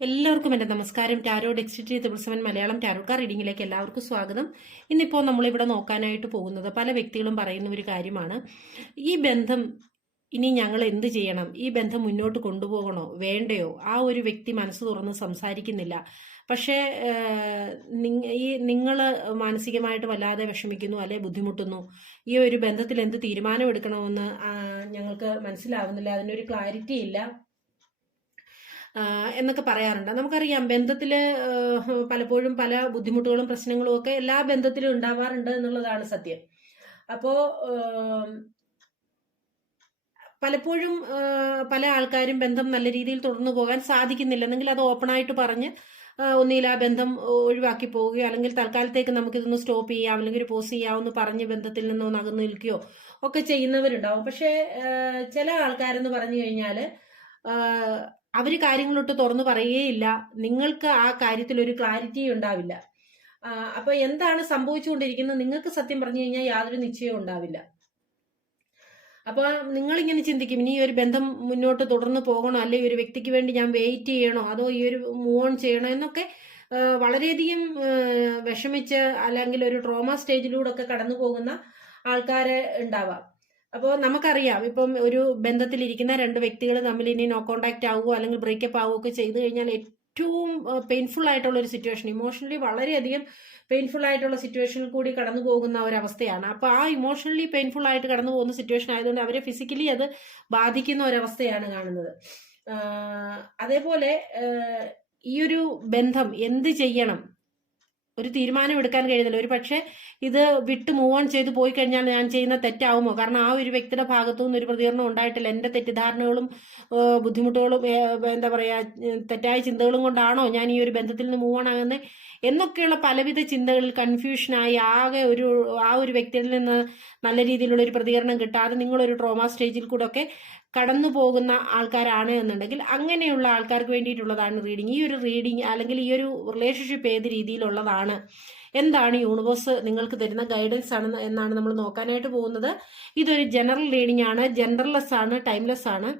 എല്ലാവർക്കും എന്റെ നമസ്കാരം. Tarot ഡെക്സിറ്റി triple seven Malayalam tarot card റീഡിങ്ങിലേക്ക് എല്ലാവർക്കും സ്വാഗതം. ഇന്നിപ്പോൾ നമ്മളിവിടെ നോക്കാനായിട്ട് പോകുന്നത് പല വ്യക്തികളും പറയുന്ന ഒരു കാര്യമാണ്. ഈ ബന്ധം ഇനി ഞങ്ങൾ എന്ത് ചെയ്യണം? ഈ ബന്ധം മുന്നോട്ട് കൊണ്ടുപോകണോ? വേണ്ടയോ? ആ ഒരു വ്യക്തി മനസ്സ് തുറന്ന് സംസാരിക്കുന്നില്ല. പക്ഷേ ഈ നിങ്ങൾ മാനസികമായിട്ട് വല്ലാതെ വിഷമിക്കുന്നു അല്ലെ ബുദ്ധിമുട്ടുന്നു? ഈ ഒരു ബന്ധത്തിൽ എന്ത് തീരുമാനം എടുക്കണമെന്ന് ഞങ്ങൾക്ക് മനസ്സിലാവുന്നില്ല. അതിനൊരു ക്ലാരിറ്റി ഇല്ല. എന്നൊക്കെ പറയാറുണ്ട്. നമുക്കറിയാം ബന്ധത്തിൽ പലപ്പോഴും പല ബുദ്ധിമുട്ടുകളും പ്രശ്നങ്ങളും ഒക്കെ എല്ലാ ബന്ധത്തിലും ഉണ്ടാവാറുണ്ട് എന്നുള്ളതാണ് സത്യം. അപ്പോൾ പലപ്പോഴും പല ആൾക്കാരും ബന്ധം നല്ല രീതിയിൽ തുടർന്നു പോകാൻ സാധിക്കുന്നില്ല. എന്നെങ്കിൽ അത് ഓപ്പണായിട്ട് പറഞ്ഞ് ഒന്നിയിൽ ആ ബന്ധം ഒഴിവാക്കി പോവുകയോ അല്ലെങ്കിൽ തൽക്കാലത്തേക്ക് നമുക്കിതൊന്ന് സ്റ്റോപ്പ് ചെയ്യാം അല്ലെങ്കിൽ ഒരു പോസ് ചെയ്യാമെന്ന് പറഞ്ഞ് ബന്ധത്തിൽ നിന്ന് ഒന്ന് അകന്നു നിൽക്കുകയോ ഒക്കെ ചെയ്യുന്നവരുണ്ടാവും. പക്ഷേ ചില ആൾക്കാരെന്ന് പറഞ്ഞു കഴിഞ്ഞാൽ അവർ കാര്യങ്ങളൊട്ട് തുറന്നു പറയുകയില്ല. നിങ്ങൾക്ക് ആ കാര്യത്തിൽ ഒരു ക്ലാരിറ്റി ഉണ്ടാവില്ല. അപ്പൊ എന്താണ് സംഭവിച്ചുകൊണ്ടിരിക്കുന്നത്? നിങ്ങൾക്ക് സത്യം പറഞ്ഞു കഴിഞ്ഞാൽ യാതൊരു നിശ്ചയവും ഉണ്ടാവില്ല. അപ്പൊ നിങ്ങളിങ്ങനെ ചിന്തിക്കും ഇനി ഒരു ബന്ധം മുന്നോട്ട് തുടർന്ന് പോകണോ? അല്ലെ ഒരു വ്യക്തിക്ക് വേണ്ടി ഞാൻ വെയിറ്റ് ചെയ്യണോ? അതോ ഈ ഒരു മൂവ് ഓൺ ചെയ്യണോ? എന്നൊക്കെ വളരെയധികം വിഷമിച്ച് അല്ലെങ്കിൽ ഒരു ട്രോമ സ്റ്റേജിലൂടെ ഒക്കെ കടന്നു പോകുന്ന ആൾക്കാരെ ഉണ്ടാവാം. അപ്പോൾ നമുക്കറിയാം. ഇപ്പം ഒരു ബന്ധത്തിലിരിക്കുന്ന രണ്ട് വ്യക്തികൾ തമ്മിൽ ഇനി നോ കോണ്ടാക്ട് ആവുകയോ അല്ലെങ്കിൽ ബ്രേക്കപ്പ് ആവുകയോ ഒക്കെ ചെയ്തു കഴിഞ്ഞാൽ ഏറ്റവും പെയിൻഫുൾ ആയിട്ടുള്ള ഒരു സിറ്റുവേഷൻ ഇമോഷണലി വളരെയധികം പെയിൻഫുൾ ആയിട്ടുള്ള സിറ്റുവേഷനിൽ കൂടി കടന്നു പോകുന്ന ഒരവസ്ഥയാണ്. അപ്പോൾ ആ ഇമോഷണലി പെയിൻഫുൾ ആയിട്ട് കടന്നു പോകുന്ന സിറ്റുവേഷൻ ആയതുകൊണ്ട് അവരെ ഫിസിക്കലി അത് ബാധിക്കുന്ന ഒരവസ്ഥയാണ് കാണുന്നത്. അതേപോലെ ഈ ഒരു ബന്ധം എന്ത് ചെയ്യണം? ഒരു തീരുമാനം എടുക്കാൻ കഴിയുന്നില്ല. ഒരു പക്ഷേ ഇത് വിട്ട് മൂവ് ഓൺ ചെയ്ത് പോയി കഴിഞ്ഞാൽ ഞാൻ ചെയ്യുന്ന തെറ്റാവുമോ? കാരണം ആ ഒരു വ്യക്തിയുടെ ഭാഗത്തു നിന്ന് ഒരു പ്രതികരണം ഉണ്ടായിട്ടില്ല. എന്റെ തെറ്റിദ്ധാരണകളും ബുദ്ധിമുട്ടുകളും എന്താ പറയുക തെറ്റായ ചിന്തകളും കൊണ്ടാണോ ഞാൻ ഈ ഒരു ബന്ധത്തിൽ നിന്ന് മൂവ് ഓൺ ആകുന്നത് എന്നൊക്കെയുള്ള പലവിധ ചിന്തകളിൽ കൺഫ്യൂഷനായി ആകെ ഒരു ആ ഒരു വ്യക്തിയിൽ നിന്ന് നല്ല രീതിയിലുള്ള ഒരു പ്രതികരണം കിട്ടാതെ നിങ്ങളൊരു ട്രോമ സ്റ്റേജിൽ കൂടെ ഒക്കെ കടന്നു പോകുന്ന ആൾക്കാരാണ് എന്നുണ്ടെങ്കിൽ അങ്ങനെയുള്ള ആൾക്കാർക്ക് വേണ്ടിയിട്ടുള്ളതാണ് റീഡിങ് ഈ ഒരു റീഡിങ് അല്ലെങ്കിൽ ഈ ഒരു റിലേഷൻഷിപ്പ് ഏത് രീതിയിലുള്ളതാണ്? എന്താണ് യൂണിവേഴ്സ് നിങ്ങൾക്ക് തരുന്ന ഗൈഡൻസ് ആണ് എന്നാണ് നമ്മൾ നോക്കാനായിട്ട് പോകുന്നത്. ഇതൊരു ജനറൽ റീഡിംഗ് ആണ്. ജനറൽലെസ് ആണ് ടൈംലെസ് ആണ്.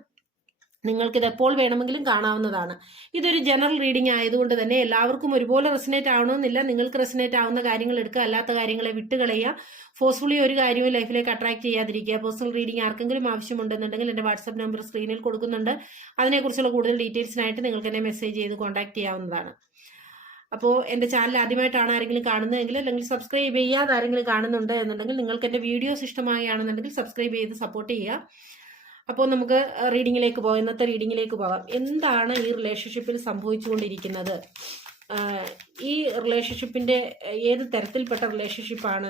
നിങ്ങൾക്കിത് എപ്പോൾ വേണമെങ്കിലും കാണാവുന്നതാണ്. ഇതൊരു ജനറൽ റീഡിംഗ് ആയതുകൊണ്ട് തന്നെ എല്ലാവർക്കും ഒരുപോലെ റെസിനേറ്റ് ആവണമെന്നില്ല. നിങ്ങൾക്ക് റെസിനേറ്റ് ആവുന്ന കാര്യങ്ങൾ എടുക്കുക അല്ലാത്ത കാര്യങ്ങളെ വിട്ടുകളയുക. ഫോഴ്സ്ഫുള്ളി ഒരു കാര്യവും ലൈഫിലേക്ക് അട്രാക്ട് ചെയ്യാതിരിക്കുക. പേഴ്സണൽ റീഡിംഗ് ആർക്കെങ്കിലും ആവശ്യമുണ്ടെന്നുണ്ടെങ്കിൽ എന്റെ വാട്സപ്പ് നമ്പർ സ്ക്രീനിൽ കൊടുക്കുന്നുണ്ട്. അതിനെക്കുറിച്ചുള്ള കൂടുതൽ ഡീറ്റെയിൽസിനായിട്ട് നിങ്ങൾക്ക് എന്നെ മെസ്സേജ് ചെയ്ത് കോൺടാക്ട് ചെയ്യാവുന്നതാണ്. അപ്പോൾ എന്റെ ചാനൽ ആദ്യമായിട്ടാണ് ആരെങ്കിലും കാണുന്നതെങ്കിൽ അല്ലെങ്കിൽ സബ്സ്ക്രൈബ് ചെയ്യാതെ ആരെങ്കിലും കാണുന്നുണ്ട് എന്നുണ്ടെങ്കിൽ നിങ്ങൾക്ക് എന്റെ വീഡിയോസ് ഇഷ്ടമായാണെന്നുണ്ടെങ്കിൽ സബ്സ്ക്രൈബ് ചെയ്ത് സപ്പോർട്ട് ചെയ്യുക. അപ്പോൾ നമുക്ക് റീഡിങ്ങിലേക്ക് പോകാം. ഇന്നത്തെ റീഡിങ്ങിലേക്ക് പോകാം. എന്താണ് ഈ റിലേഷൻഷിപ്പിൽ സംഭവിച്ചുകൊണ്ടിരിക്കുന്നത്? ഈ റിലേഷൻഷിപ്പിന്റെ ഏത് തരത്തിൽപ്പെട്ട റിലേഷൻഷിപ്പാണ്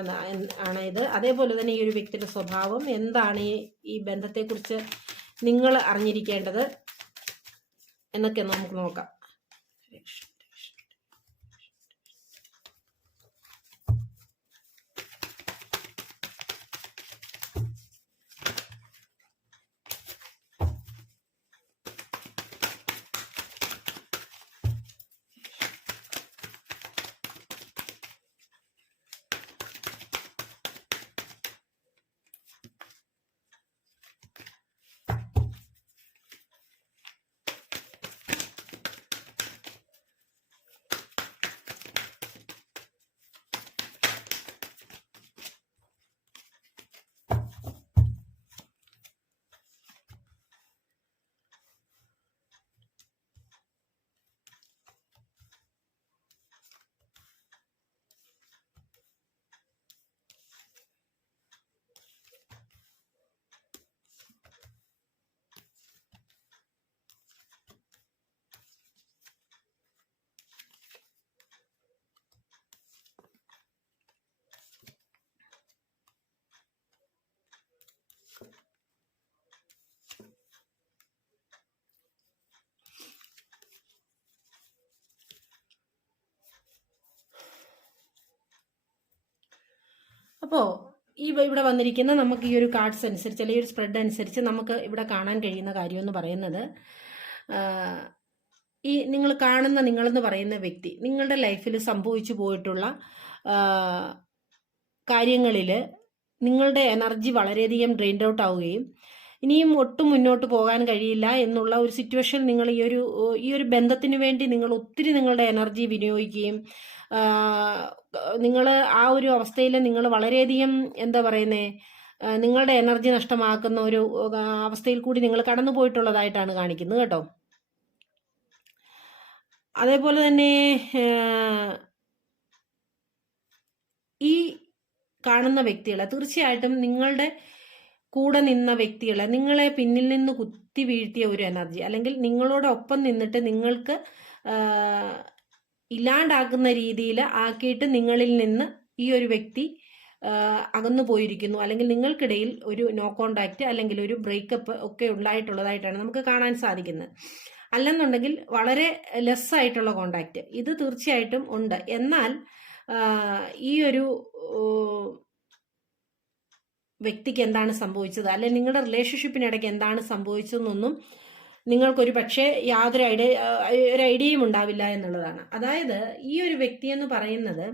ആണ് ഇത്? അതേപോലെ തന്നെ ഈ ഒരു വ്യക്തിയുടെ സ്വഭാവം എന്താണ് ഈ ഈ ബന്ധത്തെക്കുറിച്ച് നിങ്ങൾ അറിഞ്ഞിരിക്കേണ്ടത്? എന്നൊക്കെ നമുക്ക് നോക്കാം. അപ്പോൾ ഈ ഇവിടെ വന്നിരിക്കുന്ന നമുക്ക് ഈ ഒരു കാർഡ്സ് അനുസരിച്ച് അല്ലെങ്കിൽ ഒരു സ്പ്രെഡ് അനുസരിച്ച് നമുക്ക് ഇവിടെ കാണാൻ കഴിയുന്ന കാര്യം എന്ന് പറയുന്നത് ഈ നിങ്ങൾ കാണുന്ന നിങ്ങളെന്ന് പറയുന്ന വ്യക്തി നിങ്ങളുടെ ലൈഫിൽ സംഭവിച്ചു പോയിട്ടുള്ള കാര്യങ്ങളിൽ നിങ്ങളുടെ എനർജി വളരെയധികം ഡ്രെയിൻഡ് ഔട്ട് ആവുകയും ഇനിയും ഒട്ടും മുന്നോട്ട് പോകാൻ കഴിയില്ല എന്നുള്ള ഒരു സിറ്റുവേഷൻ നിങ്ങൾ ഈ ഒരു ഈ ഒരു ബന്ധത്തിന് വേണ്ടി നിങ്ങൾ ഒത്തിരി നിങ്ങളുടെ എനർജി വിനിയോഗിക്കുകയും നിങ്ങൾ ആ ഒരു അവസ്ഥയിൽ നിങ്ങൾ വളരെയധികം എന്താ പറയുന്നേ നിങ്ങളുടെ എനർജി നഷ്ടമാക്കുന്ന ഒരു അവസ്ഥയിൽ കൂടി നിങ്ങൾ കടന്നു പോയിട്ടുള്ളതായിട്ടാണ് കാണിക്കുന്നത് കേട്ടോ. അതേപോലെ തന്നെ ഈ കാണുന്ന വ്യക്തികളെ തീർച്ചയായിട്ടും നിങ്ങളുടെ കൂടെ നിന്ന വ്യക്തികളെ നിങ്ങളെ പിന്നിൽ നിന്ന് കുത്തി വീഴ്ത്തിയ ഒരു എനർജി അല്ലെങ്കിൽ നിങ്ങളോടൊപ്പം നിന്നിട്ട് നിങ്ങൾക്ക് ഇല്ലാണ്ടാക്കുന്ന രീതിയിൽ ആക്കിയിട്ട് നിങ്ങളിൽ നിന്ന് ഈ ഒരു വ്യക്തി അകന്നു പോയിരിക്കുന്നു. അല്ലെങ്കിൽ നിങ്ങൾക്കിടയിൽ ഒരു നോ കോണ്ടാക്റ്റ് അല്ലെങ്കിൽ ഒരു ബ്രേക്കപ്പ് ഒക്കെ ഉണ്ടായിട്ടുള്ളതായിട്ടാണ് നമുക്ക് കാണാൻ സാധിക്കുന്നത്. അല്ലെന്നുണ്ടെങ്കിൽ വളരെ ലെസ് ആയിട്ടുള്ള കോണ്ടാക്റ്റ് ഇത് തീർച്ചയായിട്ടും ഉണ്ട്. എന്നാൽ ഈ ഒരു വ്യക്തിക്ക് എന്താണ് സംഭവിച്ചത്? അല്ലെങ്കിൽ നിങ്ങളുടെ റിലേഷൻഷിപ്പിനിടയ്ക്ക് എന്താണ് സംഭവിച്ചതെന്നൊന്നും നിങ്ങൾക്കൊരു പക്ഷേ യാതൊരു ഐഡിയ ഒരു ഐഡിയയും ഉണ്ടാവില്ല എന്നുള്ളതാണ്. അതായത് ഈ ഒരു വ്യക്തി എന്ന് പറയുന്നത്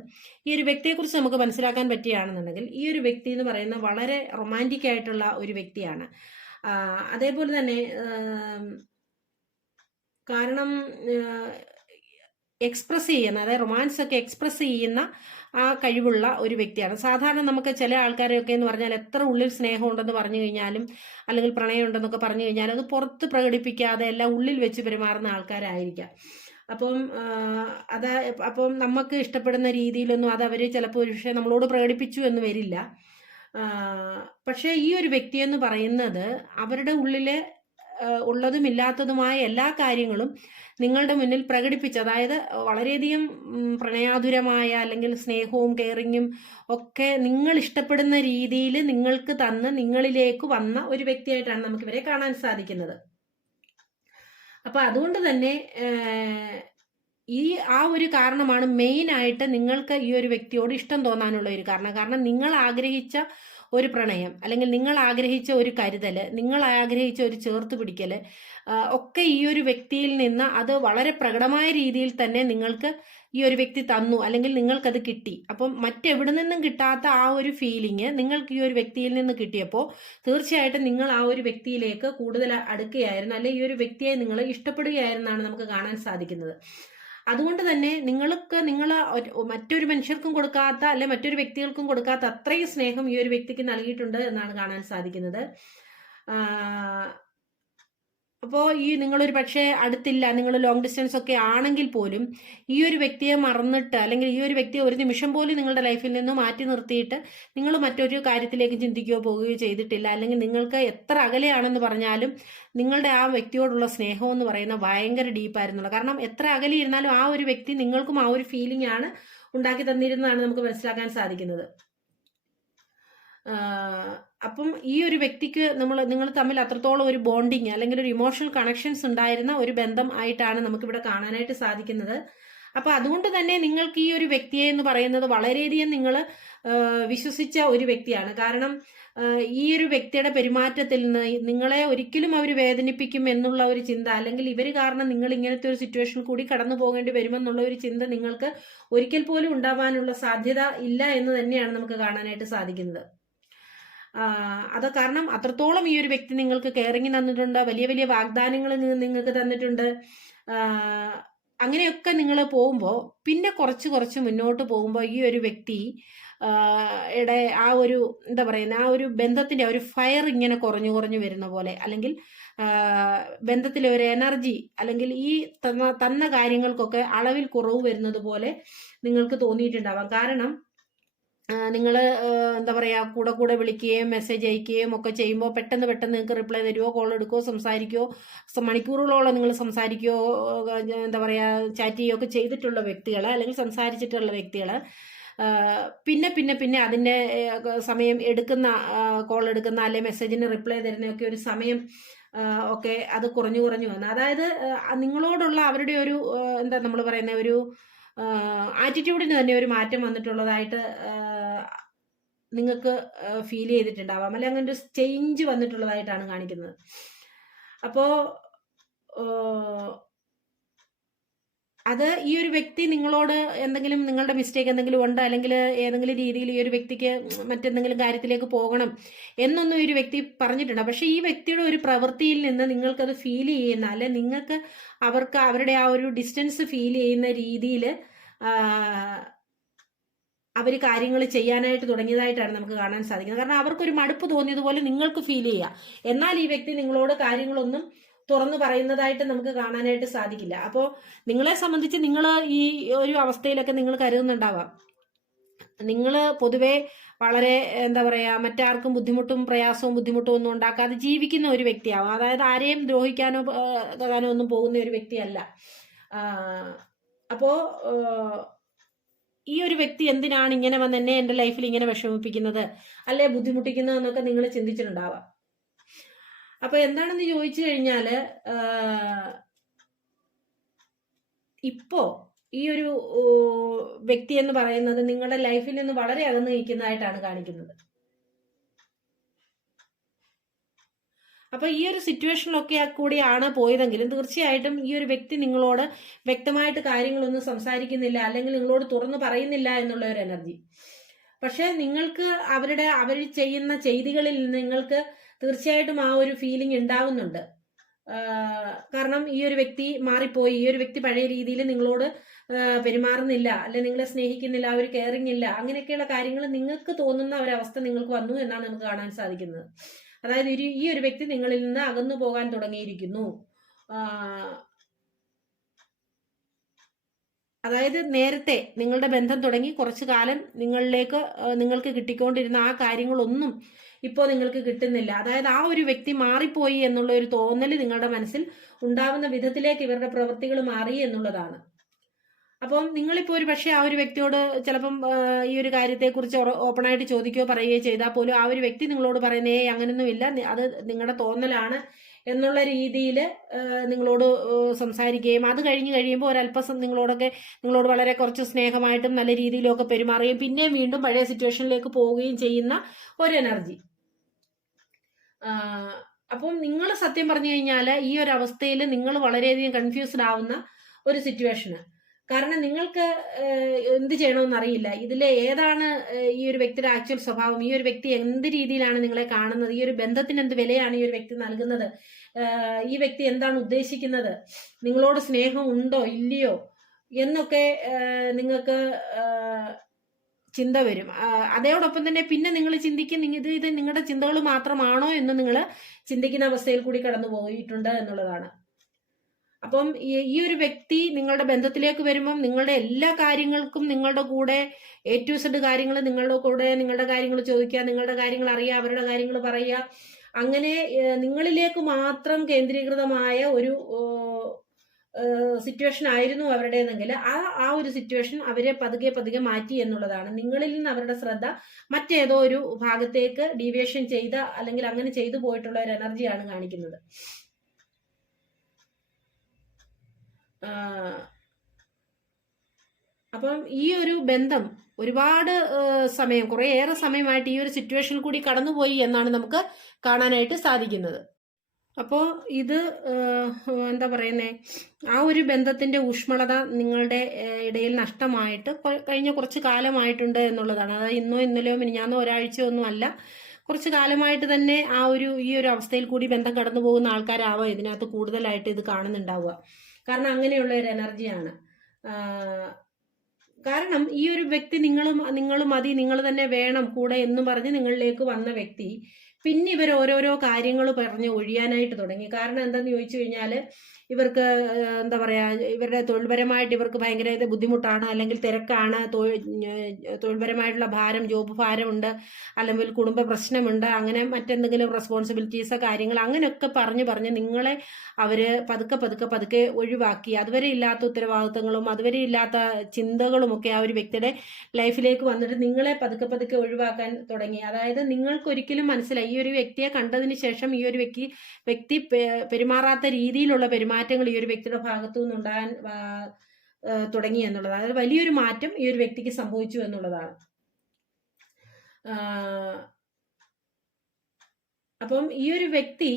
ഈ ഒരു വ്യക്തിയെക്കുറിച്ച് നമുക്ക് മനസ്സിലാക്കാൻ പറ്റുകയാണെന്നുണ്ടെങ്കിൽ ഈ ഒരു വ്യക്തി എന്ന് പറയുന്ന വളരെ റൊമാന്റിക് ആയിട്ടുള്ള ഒരു വ്യക്തിയാണ്. അതേപോലെ തന്നെ കാരണം എക്സ്പ്രസ് ചെയ്യുന്ന അതായത് റൊമാൻസ് ഒക്കെ എക്സ്പ്രസ് ചെയ്യുന്ന ആ കഴിവുള്ള ഒരു വ്യക്തിയാണ്. സാധാരണ നമുക്ക് ചില ആൾക്കാരെയൊക്കെ എന്ന് പറഞ്ഞാൽ എത്ര ഉള്ളിൽ സ്നേഹം ഉണ്ടെന്ന് പറഞ്ഞു കഴിഞ്ഞാലും അല്ലെങ്കിൽ പ്രണയം ഉണ്ടെന്നൊക്കെ പറഞ്ഞു കഴിഞ്ഞാൽ അത് പുറത്ത് പ്രകടിപ്പിക്കാതെ എല്ലാം ഉള്ളിൽ വെച്ച് പെരുമാറുന്ന ആൾക്കാരായിരിക്കാം. അപ്പം അത് അപ്പം നമുക്ക് ഇഷ്ടപ്പെടുന്ന രീതിയിലൊന്നും അത് അവർ ചിലപ്പോൾ ഒരു പക്ഷേ നമ്മളോട് പ്രകടിപ്പിച്ചു എന്ന് വരില്ല. പക്ഷേ ഈ ഒരു വ്യക്തി എന്ന് പറയുന്നത് അവരുടെ ഉള്ളിലെ ഉള്ളതും ഇല്ലാത്തതുമായ എല്ലാ കാര്യങ്ങളും നിങ്ങളുടെ മുന്നിൽ പ്രകടിപ്പിച്ച് അതായത് വളരെയധികം പ്രണയാതുരമായ അല്ലെങ്കിൽ സ്നേഹവും കെയറിങ്ങും ഒക്കെ നിങ്ങൾ ഇഷ്ടപ്പെടുന്ന രീതിയിൽ നിങ്ങൾക്ക് തന്ന് നിങ്ങളിലേക്ക് വന്ന ഒരു വ്യക്തിയായിട്ടാണ് നമുക്ക് ഇവരെ കാണാൻ സാധിക്കുന്നത്. അപ്പൊ അതുകൊണ്ട് തന്നെ ഈ ആ ഒരു കാരണമാണ് മെയിൻ ആയിട്ട് നിങ്ങൾക്ക് ഈ ഒരു വ്യക്തിയോട് ഇഷ്ടം തോന്നാനുള്ള ഒരു കാരണം. കാരണം നിങ്ങൾ ആഗ്രഹിച്ച ഒരു പ്രണയം അല്ലെങ്കിൽ നിങ്ങൾ ആഗ്രഹിച്ച ഒരു കരുതൽ നിങ്ങൾ ആഗ്രഹിച്ച ഒരു ചേർത്ത് പിടിക്കൽ ഒക്കെ ഈ ഒരു വ്യക്തിയിൽ നിന്ന് അത് വളരെ പ്രകടമായ രീതിയിൽ തന്നെ നിങ്ങൾക്ക് ഈ ഒരു വ്യക്തി തന്നു അല്ലെങ്കിൽ നിങ്ങൾക്കത് കിട്ടി. അപ്പം മറ്റെവിടെ നിന്നും കിട്ടാത്ത ആ ഒരു ഫീലിംഗ് നിങ്ങൾക്ക് ഈ ഒരു വ്യക്തിയിൽ നിന്ന് കിട്ടിയപ്പോൾ തീർച്ചയായിട്ടും നിങ്ങൾ ആ ഒരു വ്യക്തിയിലേക്ക് കൂടുതൽ അടുക്കുകയായിരുന്നു അല്ലെങ്കിൽ ഈ ഒരു വ്യക്തിയെ നിങ്ങൾ ഇഷ്ടപ്പെടുകയായിരുന്നാണ് നമുക്ക് കാണാൻ സാധിക്കുന്നത്. അതുകൊണ്ട് തന്നെ നിങ്ങൾക്ക് നിങ്ങൾ മറ്റൊരു മനുഷ്യർക്കും കൊടുക്കാത്ത അല്ലെ മറ്റൊരു വ്യക്തികൾക്കും കൊടുക്കാത്ത അത്രയും സ്നേഹം ഈ ഒരു വ്യക്തിക്ക് നൽകിയിട്ടുണ്ട് എന്നാണ് കാണാൻ സാധിക്കുന്നത്. അപ്പോൾ ഈ നിങ്ങളൊരു പക്ഷേ അടുത്തില്ല നിങ്ങൾ ലോങ് ഡിസ്റ്റൻസ് ഒക്കെ ആണെങ്കിൽ പോലും ഈ ഒരു വ്യക്തിയെ മറന്നിട്ട് അല്ലെങ്കിൽ ഈ ഒരു വ്യക്തിയെ ഒരു നിമിഷം പോലും നിങ്ങളുടെ ലൈഫിൽ നിന്ന് മാറ്റി നിർത്തിയിട്ട് നിങ്ങൾ മറ്റൊരു കാര്യത്തിലേക്ക് ചിന്തിക്കുകയോ പോവുകയോ ചെയ്തിട്ടില്ല. അല്ലെങ്കിൽ നിങ്ങൾക്ക് എത്ര അകലെയാണെന്ന് പറഞ്ഞാലും നിങ്ങളുടെ ആ വ്യക്തിയോടുള്ള സ്നേഹം എന്ന് പറയുന്ന ഭയങ്കര ഡീപ്പായിരുന്നുള്ളൂ കാരണം എത്ര അകലെ ഇരുന്നാലും ആ ഒരു വ്യക്തി നിങ്ങൾക്കും ആ ഒരു ഫീലിംഗ് ആണ് ഉണ്ടാക്കി തന്നിരുന്നതാണ് നമുക്ക് മനസ്സിലാക്കാൻ സാധിക്കുന്നത്. അപ്പം ഈ ഒരു വ്യക്തിക്ക് നമ്മൾ നിങ്ങൾ തമ്മിൽ അത്രത്തോളം ഒരു ബോണ്ടിങ് അല്ലെങ്കിൽ ഒരു ഇമോഷണൽ കണക്ഷൻസ് ഉണ്ടായിരുന്ന ഒരു ബന്ധം ആയിട്ടാണ് നമുക്കിവിടെ കാണാനായിട്ട് സാധിക്കുന്നത്. അപ്പൊ അതുകൊണ്ട് തന്നെ നിങ്ങൾക്ക് ഈ ഒരു വ്യക്തിയെ എന്ന് പറയുന്നത് വളരെയധികം നിങ്ങൾ വിശ്വസിച്ച ഒരു വ്യക്തിയാണ്. കാരണം ഈ ഒരു വ്യക്തിയുടെ പെരുമാറ്റത്തിൽ നിന്ന് നിങ്ങളെ ഒരിക്കലും അവർ വേദനിപ്പിക്കും എന്നുള്ള ഒരു ചിന്ത അല്ലെങ്കിൽ ഇവർ കാരണം നിങ്ങൾ ഇങ്ങനത്തെ ഒരു സിറ്റുവേഷൻ കൂടി കടന്നു പോകേണ്ടി വരുമെന്നുള്ള ഒരു ചിന്ത നിങ്ങൾക്ക് ഒരിക്കൽ പോലും ഉണ്ടാവാനുള്ള സാധ്യത ഇല്ല എന്ന് തന്നെയാണ് നമുക്ക് കാണാനായിട്ട് സാധിക്കുന്നത്. അത് കാരണം അത്രത്തോളം ഈ ഒരു വ്യക്തി നിങ്ങൾക്ക് കെയറിങ് തന്നിട്ടുണ്ട് വലിയ വലിയ വാഗ്ദാനങ്ങൾ നിങ്ങൾക്ക് തന്നിട്ടുണ്ട്. അങ്ങനെയൊക്കെ നിങ്ങൾ പോകുമ്പോൾ പിന്നെ കുറച്ച് കുറച്ച് മുന്നോട്ട് പോകുമ്പോൾ ഈ ഒരു വ്യക്തി യുടെ ആ ഒരു എന്താ പറയുന്ന ആ ഒരു ബന്ധത്തിന്റെ ഒരു ഫയർ ഇങ്ങനെ കുറഞ്ഞു കുറഞ്ഞു വരുന്ന പോലെ അല്ലെങ്കിൽ ബന്ധത്തിലെ ഒരു എനർജി അല്ലെങ്കിൽ ഈ തന്ന തന്ന കാര്യങ്ങൾക്കൊക്കെ അളവിൽ കുറവ് വരുന്നത് പോലെ നിങ്ങൾക്ക് തോന്നിയിട്ടുണ്ടാവാം. കാരണം നിങ്ങൾ എന്താ പറയുക കൂടെ കൂടെ വിളിക്കുകയും മെസ്സേജ് അയക്കുകയും ഒക്കെ ചെയ്യുമ്പോൾ പെട്ടെന്ന് പെട്ടെന്ന് നിങ്ങൾക്ക് റിപ്ലൈ തരുമോ കോൾ എടുക്കുകയോ സംസാരിക്കുകയോ സ- മണിക്കൂറുകളോളം നിങ്ങൾ സംസാരിക്കുകയോ എന്താ പറയുക ചാറ്റ് ചെയ്യുകയോ ഒക്കെ ചെയ്തിട്ടുള്ള വ്യക്തികൾ അല്ലെങ്കിൽ സംസാരിച്ചിട്ടുള്ള വ്യക്തികൾ പിന്നെ പിന്നെ പിന്നെ അതിന്റെ സമയം എടുക്കുന്ന കോൾ എടുക്കുന്ന അല്ലെ മെസ്സേജിന് റിപ്ലൈ തരുന്നൊക്കെ ഒരു സമയം ഒക്കെ അത് കുറഞ്ഞു കുറഞ്ഞു വന്നു. അതായത് നിങ്ങളോടുള്ള അവരുടെ ഒരു എന്താ നമ്മൾ പറയുന്ന ഒരു ആറ്റിറ്റ്യൂഡിന് തന്നെ ഒരു മാറ്റം വന്നിട്ടുള്ളതായിട്ട് നിങ്ങൾക്ക് ഫീൽ ചെയ്തിട്ടുണ്ടാവാം. അല്ലെങ്കിൽ അങ്ങനെ ഒരു ചേഞ്ച് വന്നിട്ടുള്ളതായിട്ടാണ് കാണിക്കുന്നത്. അപ്പോ അത് ഈ ഒരു വ്യക്തി നിങ്ങളോട് എന്തെങ്കിലും നിങ്ങളുടെ മിസ്റ്റേക്ക് എന്തെങ്കിലും ഉണ്ട്? അല്ലെങ്കിൽ ഏതെങ്കിലും രീതിയിൽ ഈ ഒരു വ്യക്തിക്ക് മറ്റെന്തെങ്കിലും കാര്യത്തിലേക്ക് പോകണം എന്നൊന്നും ഈ ഒരു വ്യക്തി പറഞ്ഞിട്ടുണ്ട്. പക്ഷെ ഈ വ്യക്തിയുടെ ഒരു പ്രവൃത്തിയിൽ നിന്ന് നിങ്ങൾക്കത് ഫീൽ ചെയ്യുന്ന അല്ലെ നിങ്ങൾക്ക് അവർക്ക് അവരുടെ ആ ഒരു ഡിസ്റ്റൻസ് ഫീൽ ചെയ്യുന്ന രീതിയിൽ അവർ കാര്യങ്ങൾ ചെയ്യാനായിട്ട് തുടങ്ങിയതായിട്ടാണ് നമുക്ക് കാണാൻ സാധിക്കുന്നത്. കാരണം അവർക്കൊരു മടുപ്പ് തോന്നിയതുപോലെ നിങ്ങൾക്ക് ഫീൽ ചെയ്യുക എന്നാൽ ഈ വ്യക്തി നിങ്ങളോട് കാര്യങ്ങളൊന്നും തുറന്നു പറയുന്നതായിട്ട് നമുക്ക് കാണാനായിട്ട് സാധിക്കില്ല. അപ്പോൾ നിങ്ങളെ സംബന്ധിച്ച് നിങ്ങൾ ഈ ഒരു അവസ്ഥയിലൊക്കെ നിങ്ങൾ കരുതുന്നുണ്ടാവാം. നിങ്ങൾ പൊതുവെ വളരെ എന്താ പറയുക മറ്റാർക്കും ബുദ്ധിമുട്ടും പ്രയാസവും ബുദ്ധിമുട്ടും ഒന്നും ഉണ്ടാക്കാതെ ജീവിക്കുന്ന ഒരു വ്യക്തിയാവും. അതായത് ആരെയും ദ്രോഹിക്കാനോ തകാനോ ഒന്നും പോകുന്ന ഒരു വ്യക്തിയല്ല. അപ്പോൾ ഈ ഒരു വ്യക്തി എന്തിനാണ് ഇങ്ങനെ വന്ന് എന്നെ എന്റെ ലൈഫിൽ ഇങ്ങനെ വിഷമിപ്പിക്കുന്നത്? അല്ലെ ബുദ്ധിമുട്ടിക്കുന്നത് എന്നൊക്കെ നിങ്ങൾ ചിന്തിച്ചിട്ടുണ്ടാവാം. അപ്പൊ എന്താണെന്ന് ചോദിച്ചു കഴിഞ്ഞാൽ ഇപ്പോ ഈ ഒരു വ്യക്തി എന്ന് പറയുന്നത് നിങ്ങളുടെ ലൈഫിൽ നിന്ന് വളരെ അകന്നു നിൽക്കുന്നതായിട്ടാണ് കാണിക്കുന്നത്. അപ്പൊ ഈ ഒരു സിറ്റുവേഷനിലൊക്കെ കൂടിയാണ് പോയതെങ്കിലും തീർച്ചയായിട്ടും ഈ ഒരു വ്യക്തി നിങ്ങളോട് വ്യക്തമായിട്ട് കാര്യങ്ങളൊന്നും സംസാരിക്കുന്നില്ല അല്ലെങ്കിൽ നിങ്ങളോട് തുറന്നു പറയുന്നില്ല എന്നുള്ള ഒരു എനർജി പക്ഷെ നിങ്ങൾക്ക് അവരുടെ അവർ ചെയ്യുന്ന ചെയ്തികളിൽ നിങ്ങൾക്ക് തീർച്ചയായിട്ടും ആ ഒരു ഫീലിംഗ് ഉണ്ടാവുന്നുണ്ട്. കാരണം ഈ ഒരു വ്യക്തി മാറിപ്പോയി ഈ ഒരു വ്യക്തി പഴയ രീതിയിൽ നിങ്ങളോട് പെരുമാറുന്നില്ല അല്ലെ നിങ്ങളെ സ്നേഹിക്കുന്നില്ല ഒരു കെയറിങ് ഇല്ല അങ്ങനെയൊക്കെയുള്ള കാര്യങ്ങൾ നിങ്ങൾക്ക് തോന്നുന്ന ഒരവസ്ഥ നിങ്ങൾക്ക് വന്നു എന്നാണ് നമുക്ക് കാണാൻ സാധിക്കുന്നത്. അതായത് ഈ ഒരു വ്യക്തി നിങ്ങളിൽ നിന്ന് അകന്നു പോകാൻ തുടങ്ങിയിരിക്കുന്നു. അതായത് നേരത്തെ നിങ്ങളുടെ ബന്ധം തുടങ്ങി കുറച്ചു കാലം നിങ്ങളിലേക്ക് നിങ്ങൾക്ക് കിട്ടിക്കൊണ്ടിരുന്ന ആ കാര്യങ്ങളൊന്നും ഇപ്പോൾ നിങ്ങൾക്ക് കിട്ടുന്നില്ല. അതായത് ആ ഒരു വ്യക്തി മാറിപ്പോയി എന്നുള്ള ഒരു തോന്നൽ നിങ്ങളുടെ മനസ്സിൽ ഉണ്ടാവുന്ന വിധത്തിലേക്ക് ഇവരുടെ പ്രവൃത്തികൾ മാറി എന്നുള്ളതാണ്. അപ്പം നിങ്ങളിപ്പോൾ ഒരു പക്ഷേ ആ ഒരു വ്യക്തിയോട് ചിലപ്പം ഈ ഒരു കാര്യത്തെക്കുറിച്ച് ഓപ്പണായിട്ട് ചോദിക്കുകയോ പറയുകയോ ചെയ്താൽ പോലും ആ ഒരു വ്യക്തി നിങ്ങളോട് പറയുന്നേ ഇല്ല അത് നിങ്ങളുടെ തോന്നലാണ് എന്നുള്ള രീതിയിൽ നിങ്ങളോട് സംസാരിക്കുകയും അത് കഴിഞ്ഞ് കഴിയുമ്പോൾ ഒരല്പം നിങ്ങളോടൊക്കെ നിങ്ങളോട് വളരെ കുറച്ച് സ്നേഹമായിട്ടും നല്ല രീതിയിലൊക്കെ പെരുമാറുകയും പിന്നെയും വീണ്ടും പഴയ സിറ്റുവേഷനിലേക്ക് പോവുകയും ചെയ്യുന്ന ഒരു എനർജി അപ്പം നിങ്ങൾ സത്യം പറഞ്ഞു കഴിഞ്ഞാൽ ഈ ഒരു അവസ്ഥയിൽ നിങ്ങൾ വളരെയധികം കൺഫ്യൂസ്ഡ് ആവുന്ന ഒരു സിറ്റുവേഷന്. കാരണം നിങ്ങൾക്ക് എന്ത് ചെയ്യണമെന്ന് അറിയില്ല. ഇതിലെ ഏതാണ് ഈ ഒരു വ്യക്തിയുടെ ആക്ച്വൽ സ്വഭാവം? ഈ ഒരു വ്യക്തി എന്ത് രീതിയിലാണ് നിങ്ങളെ കാണുന്നത്? ഈ ഒരു ബന്ധത്തിന് എന്ത് വിലയാണ് ഈ ഒരു വ്യക്തി നൽകുന്നത്? ഈ വ്യക്തി എന്താണ് ഉദ്ദേശിക്കുന്നത്? നിങ്ങളോട് സ്നേഹം ഉണ്ടോ? ഇല്ലയോ? എന്നൊക്കെ നിങ്ങൾക്ക് ചിന്ത വരും. അതോടൊപ്പം തന്നെ പിന്നെ നിങ്ങൾ ചിന്തിക്കും ഇത് ഇത് നിങ്ങളുടെ ചിന്തകൾ മാത്രമാണോ? എന്ന് നിങ്ങൾ ചിന്തിക്കുന്ന അവസ്ഥയിൽ കൂടി കടന്നു പോയിട്ടുണ്ട് എന്നുള്ളതാണ്. അപ്പം ഈ ഒരു വ്യക്തി നിങ്ങളുടെ ബന്ധത്തിലേക്ക് വരുമ്പം നിങ്ങളുടെ എല്ലാ കാര്യങ്ങൾക്കും നിങ്ങളുടെ കൂടെ എ ടു സെഡ് കാര്യങ്ങൾ നിങ്ങളുടെ കൂടെ നിങ്ങളുടെ കാര്യങ്ങൾ ചോദിക്കുക നിങ്ങളുടെ കാര്യങ്ങൾ അറിയുക അവരുടെ കാര്യങ്ങൾ പറയുക. അങ്ങനെ നിങ്ങളിലേക്ക് മാത്രം കേന്ദ്രീകൃതമായ ഒരു സിറ്റുവേഷൻ ആയിരുന്നു അവരുടേതെങ്കിൽ ആ ആ ഒരു സിറ്റുവേഷൻ അവരെ പതുക്കെ പതുക്കെ മാറ്റി എന്നുള്ളതാണ്. നിങ്ങളിൽ നിന്ന് അവരുടെ ശ്രദ്ധ മറ്റേതോ ഒരു ഭാഗത്തേക്ക് ഡീവിയേഷൻ ചെയ്ത അല്ലെങ്കിൽ അങ്ങനെ ചെയ്തു പോയിട്ടുള്ള ഒരു എനർജിയാണ് കാണിക്കുന്നത്. അപ്പം ഈ ഒരു ബന്ധം ഒരുപാട് സമയം കുറേ ഏറെ സമയമായിട്ട് ഈ ഒരു സിറ്റുവേഷൻ കൂടി കടന്നുപോയി എന്നാണ് നമുക്ക് കാണാനായിട്ട് സാധിക്കുന്നത്. അപ്പോൾ ഇത് എന്താ പറയുന്നേ ആ ഒരു ബന്ധത്തിന്റെ ഊഷ്മളത നിങ്ങളുടെ ഇടയിൽ നഷ്ടമായിട്ട് കഴിഞ്ഞ കുറച്ച് കാലമായിട്ടുണ്ട് എന്നുള്ളതാണ്. അതായത് ഇന്നോ ഇന്നലെയോ മിനിഞ്ഞാന്നോ ഒരാഴ്ചയോ ഒന്നും അല്ല. കുറച്ച് കാലമായിട്ട് തന്നെ ആ ഒരു ഈ ഒരു അവസ്ഥയിൽ കൂടി ബന്ധം കടന്നു പോകുന്ന ആൾക്കാരാവാം ഇതിനകത്ത് കൂടുതലായിട്ട് ഇത് കാണുന്നുണ്ടാവുക. കാരണം അങ്ങനെയുള്ള ഒരു എനർജിയാണ്. കാരണം ഈ ഒരു വ്യക്തി നിങ്ങളും നിങ്ങൾ മതി നിങ്ങൾ തന്നെ വേണം കൂടെ എന്ന് പറഞ്ഞ് നിങ്ങളിലേക്ക് വന്ന വ്യക്തി പിന്നെ ഇവർ ഓരോരോ കാര്യങ്ങൾ പറഞ്ഞ് ഒഴിയാനായിട്ട് തുടങ്ങി. കാരണം എന്താന്ന് ചോദിച്ചു കഴിഞ്ഞാൽ ഇവർക്ക് എന്താ പറയുക ഇവരുടെ തൊഴിൽപരമായിട്ട് ഇവർക്ക് ഭയങ്കര ബുദ്ധിമുട്ടാണ് അല്ലെങ്കിൽ തിരക്കാണ് തൊഴിൽപരമായിട്ടുള്ള ഭാരം ജോബ് ഭാരമുണ്ട് അല്ലെങ്കിൽ കുടുംബ പ്രശ്നമുണ്ട് അങ്ങനെ മറ്റെന്തെങ്കിലും റെസ്പോൺസിബിലിറ്റീസ് കാര്യങ്ങൾ അങ്ങനെയൊക്കെ പറഞ്ഞു പറഞ്ഞ് നിങ്ങളെ അവർ പതുക്കെ പതുക്കെ പതുക്കെ ഒഴിവാക്കി. അതുവരെ ഇല്ലാത്ത ഉത്തരവാദിത്തങ്ങളും അതുവരെ ഇല്ലാത്ത ചിന്തകളും ഒക്കെ ആ ഒരു വ്യക്തിയുടെ ലൈഫിലേക്ക് വന്നിട്ട് നിങ്ങളെ പതുക്കെ പതുക്കെ ഒഴിവാക്കാൻ തുടങ്ങി. അതായത് നിങ്ങൾക്കൊരിക്കലും മനസ്സിലായി ഈ ഒരു വ്യക്തിയെ കണ്ടതിന് ശേഷം ഈ ഒരു വ്യക്തി വ്യക്തി പെരുമാറാത്ത രീതിയിലുള്ള പെരുമാറ്റം മാറ്റങ്ങൾ ഈ ഒരു വ്യക്തിയുടെ ഭാഗത്തു നിന്നുണ്ടാകാൻ തുടങ്ങി എന്നുള്ളതാണ് അതായത് വലിയൊരു മാറ്റം ഈ ഒരു വ്യക്തിക്ക് സംഭവിച്ചു എന്നുള്ളതാണ്. അപ്പം ഈ ഒരു വ്യക്തി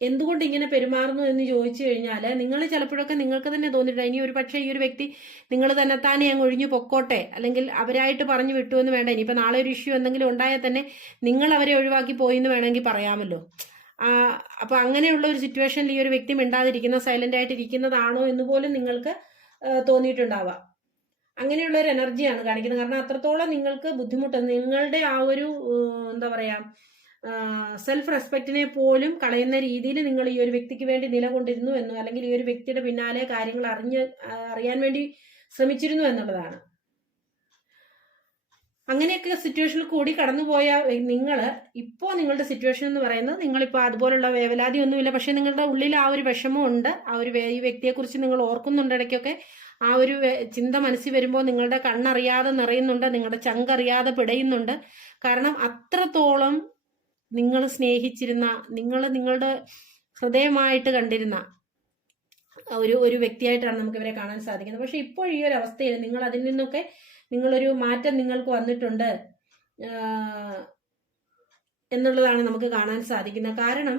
എന്തുകൊണ്ട് ഇങ്ങനെ പെരുമാറുന്നു എന്ന് ചോദിച്ചു കഴിഞ്ഞാൽ നിങ്ങൾ ചിലപ്പോഴൊക്കെ നിങ്ങൾക്ക് തന്നെ തോന്നിയിട്ടുണ്ട്. ഇനി ഒരു പക്ഷേ ഈ ഒരു വ്യക്തി നിങ്ങൾ തന്നെ താനെ അങ്ങ് ഒഴിഞ്ഞു പൊക്കോട്ടെ അല്ലെങ്കിൽ അവരായിട്ട് പറഞ്ഞു വിട്ടു എന്ന് വേണ്ട ഇനിയിപ്പോൾ നാളെ ഒരു ഇഷ്യൂ എന്തെങ്കിലും ഉണ്ടായാൽ തന്നെ നിങ്ങൾ അവരെ ഒഴിവാക്കി പോയി എന്ന് വേണമെങ്കിൽ പറയാമല്ലോ. ആ, അപ്പൊ അങ്ങനെയുള്ള ഒരു സിറ്റുവേഷനിൽ ഈ ഒരു വ്യക്തി മിണ്ടാതിരിക്കുന്ന സൈലന്റ് ആയിട്ട് ഇരിക്കുന്നതാണോ എന്ന് പോലും നിങ്ങൾക്ക് തോന്നിയിട്ടുണ്ടാവാം. അങ്ങനെയുള്ള ഒരു എനർജിയാണ് കാണിക്കുന്നത്. കാരണം അത്രത്തോളം നിങ്ങൾക്ക് ബുദ്ധിമുട്ട് നിങ്ങളുടെ ആ ഒരു എന്താ പറയാ സെൽഫ് റെസ്പെക്റ്റിനെ പോലും കളയുന്ന രീതിയിൽ നിങ്ങൾ ഈ ഒരു വ്യക്തിക്ക് വേണ്ടി നിലകൊണ്ടിരുന്നു എന്നോ അല്ലെങ്കിൽ ഈ ഒരു വ്യക്തിയുടെ പിന്നാലെ കാര്യങ്ങൾ അറിഞ്ഞ് അറിയാൻ വേണ്ടി ശ്രമിച്ചിരുന്നു എന്നുള്ളതാണ്. അങ്ങനെയൊക്കെ സിറ്റുവേഷനിൽ കൂടി കടന്നുപോയ നിങ്ങൾ ഇപ്പോൾ നിങ്ങളുടെ സിറ്റുവേഷൻ എന്ന് പറയുന്നത് നിങ്ങളിപ്പോൾ അതുപോലുള്ള വേവലാതി ഒന്നുമില്ല പക്ഷേ നിങ്ങളുടെ ഉള്ളിൽ ആ ഒരു വിഷമമുണ്ട്. ആ ഒരു ഈ വ്യക്തിയെക്കുറിച്ച് നിങ്ങൾ ഓർക്കുന്നുണ്ട് ഇടയ്ക്കൊക്കെ. ആ ഒരു ചിന്ത മനസ്സിൽ വരുമ്പോൾ നിങ്ങളുടെ കണ്ണറിയാതെ നിറയുന്നുണ്ട്. നിങ്ങളുടെ ചങ്കറിയാതെ പിടയുന്നുണ്ട്. കാരണം അത്രത്തോളം നിങ്ങൾ സ്നേഹിച്ചിരുന്ന നിങ്ങൾ നിങ്ങളുടെ ഹൃദയമായിട്ട് കണ്ടിരുന്ന ഒരു ഒരു വ്യക്തിയായിട്ടാണ് നമുക്ക് ഇവരെ കാണാൻ സാധിക്കുന്നത്. പക്ഷെ ഇപ്പോൾ ഈ ഒരു അവസ്ഥയിൽ നിങ്ങൾ അതിൽ നിന്നൊക്കെ നിങ്ങളൊരു മാറ്റം നിങ്ങൾക്ക് വന്നിട്ടുണ്ട് എന്നുള്ളതാണ് നമുക്ക് കാണാൻ സാധിക്കുന്നത്. കാരണം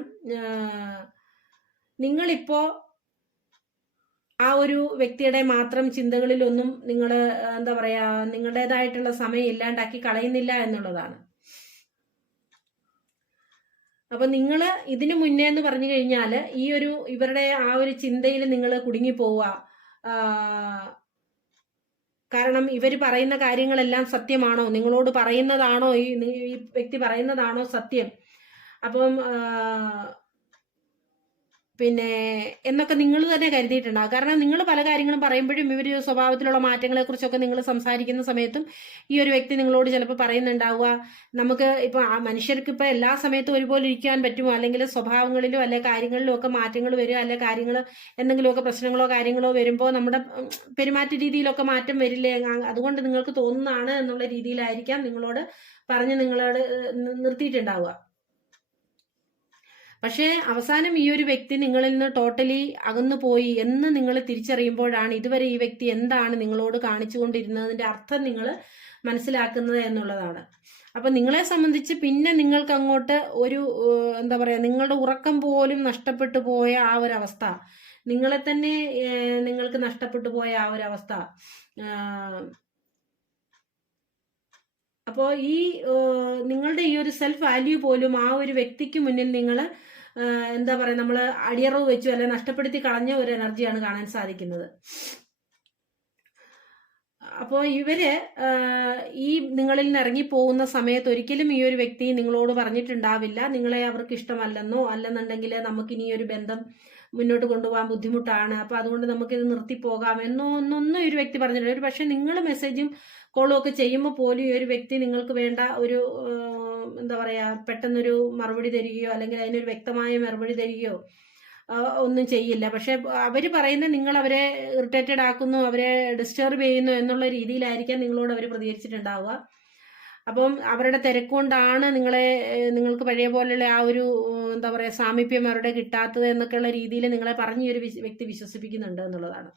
നിങ്ങളിപ്പോൾ നിങ്ങളിപ്പോ ആ ഒരു വ്യക്തിയുടെ മാത്രം ചിന്തകളിലൊന്നും നിങ്ങൾ എന്താ പറയാ നിങ്ങളുടേതായിട്ടുള്ള സമയം ഇല്ലാണ്ടാക്കി കളയുന്നില്ല എന്നുള്ളതാണ്. അപ്പൊ നിങ്ങൾ ഇതിനു മുന്നേ എന്ന് പറഞ്ഞു കഴിഞ്ഞാൽ ഈ ഒരു ഇവരുടെ ആ ഒരു ചിന്തയിൽ നിങ്ങൾ കുടുങ്ങി പോവുക കാരണം ഇവർ പറയുന്ന കാര്യങ്ങളെല്ലാം സത്യമാണോ? നിങ്ങളോട് പറയുന്നതാണോ? ഈ വ്യക്തി പറയുന്നതാണോ സത്യം? അപ്പം പിന്നെ എന്നൊക്കെ നിങ്ങൾ തന്നെ കരുതിയിട്ടുണ്ടാകും കാരണം നിങ്ങൾ പല കാര്യങ്ങളും പറയുമ്പോഴും ഇവർ സ്വഭാവത്തിലുള്ള മാറ്റങ്ങളെ കുറിച്ചൊക്കെ നിങ്ങൾ സംസാരിക്കുന്ന സമയത്തും ഈ ഒരു വ്യക്തി നിങ്ങളോട് ചിലപ്പോൾ പറയുന്നുണ്ടാവുക. നമുക്ക് ഇപ്പൊ ആ മനുഷ്യർക്ക് ഇപ്പൊ എല്ലാ സമയത്തും ഒരുപോലെ ഇരിക്കാൻ പറ്റുമോ? അല്ലെങ്കിൽ സ്വഭാവങ്ങളിലോ അല്ലെ കാര്യങ്ങളിലോ ഒക്കെ മാറ്റങ്ങൾ വരിക അല്ലെ കാര്യങ്ങൾ എന്തെങ്കിലുമൊക്കെ പ്രശ്നങ്ങളോ കാര്യങ്ങളോ വരുമ്പോൾ നമ്മുടെ പെരുമാറ്റ രീതിയിലൊക്കെ മാറ്റം വരില്ലേ? അതുകൊണ്ട് നിങ്ങൾക്ക് തോന്നുന്നതാണ് എന്നുള്ള രീതിയിലായിരിക്കാം നിങ്ങളോട് പറഞ്ഞ് നിങ്ങളോട് നിർത്തിയിട്ടുണ്ടാവുക. പക്ഷേ അവസാനം ഈ ഒരു വ്യക്തി നിങ്ങളിൽ നിന്ന് ടോട്ടലി അകന്നു പോയി എന്ന് നിങ്ങൾ തിരിച്ചറിയുമ്പോഴാണ് ഇതുവരെ ഈ വ്യക്തി എന്താണ് നിങ്ങളോട് കാണിച്ചുകൊണ്ടിരുന്നതിന്റെ അർത്ഥം നിങ്ങൾ മനസ്സിലാക്കുന്നത് എന്നുള്ളതാണ്. അപ്പൊ നിങ്ങളെ സംബന്ധിച്ച് പിന്നെ നിങ്ങൾക്ക് അങ്ങോട്ട് ഒരു എന്താ പറയാ നിങ്ങളുടെ ഉറക്കം പോലും നഷ്ടപ്പെട്ടു പോയ ആ ഒരു അവസ്ഥ നിങ്ങളെ തന്നെ നിങ്ങൾക്ക് നഷ്ടപ്പെട്ടു പോയ ആ ഒരു അവസ്ഥ അപ്പോൾ ഈ നിങ്ങളുടെ ഈ ഒരു സെൽഫ് വാല്യൂ പോലും ആ ഒരു വ്യക്തിക്ക് മുന്നിൽ നിങ്ങൾ എന്താ പറയുക നമ്മൾ അടിയറവ് വെച്ചു അല്ലെ നഷ്ടപ്പെടുത്തി കളഞ്ഞ ഒരു എനർജിയാണ് കാണാൻ സാധിക്കുന്നത്. അപ്പോൾ ഇവർ ഈ നിങ്ങളിൽ നിന്ന് ഇറങ്ങി പോകുന്ന സമയത്ത് ഒരിക്കലും ഈ ഒരു വ്യക്തി നിങ്ങളോട് പറഞ്ഞിട്ടുണ്ടാവില്ല നിങ്ങളെ അവർക്ക് ഇഷ്ടമല്ലെന്നോ അല്ലെന്നുണ്ടെങ്കിൽ നമുക്കിനി ഒരു ബന്ധം മുന്നോട്ട് കൊണ്ടുപോകാൻ ബുദ്ധിമുട്ടാണ്. അപ്പൊ അതുകൊണ്ട് നമുക്കിത് നിർത്തിപ്പോകാം എന്നോ ഒന്നൊന്നും ഒരു വ്യക്തി പറഞ്ഞിട്ടില്ല. ഒരു പക്ഷെ നിങ്ങൾ മെസ്സേജും കോളും ഒക്കെ ചെയ്യുമ്പോൾ പോലും ഈ ഒരു വ്യക്തി നിങ്ങൾക്ക് വേണ്ട ഒരു എന്താ പറയാ പെട്ടെന്നൊരു മറുപടി തരികയോ അല്ലെങ്കിൽ അതിനൊരു വ്യക്തമായ മറുപടി തരികയോ ഒന്നും ചെയ്യില്ല. പക്ഷെ അവർ പറയുന്ന നിങ്ങൾ അവരെ ഇറിറ്റേറ്റഡ് ആക്കുന്നു അവരെ ഡിസ്റ്റർബ് ചെയ്യുന്നു എന്നുള്ള രീതിയിലായിരിക്കാം നിങ്ങളോട് അവർ പ്രതികരിച്ചിട്ടുണ്ടാവുക. അപ്പം അവരുടെ തിരക്കുകൊണ്ടാണ് നിങ്ങളെ നിങ്ങൾക്ക് പഴയ പോലെയുള്ള ആ ഒരു എന്താ പറയുക സാമീപ്യം അവരുടെ കിട്ടാത്തത് എന്നൊക്കെയുള്ള രീതിയിൽ നിങ്ങളെ പറഞ്ഞ് ഒരു വ്യക്തി വിശ്വസിപ്പിക്കുന്നുണ്ട് എന്നുള്ളതാണ്.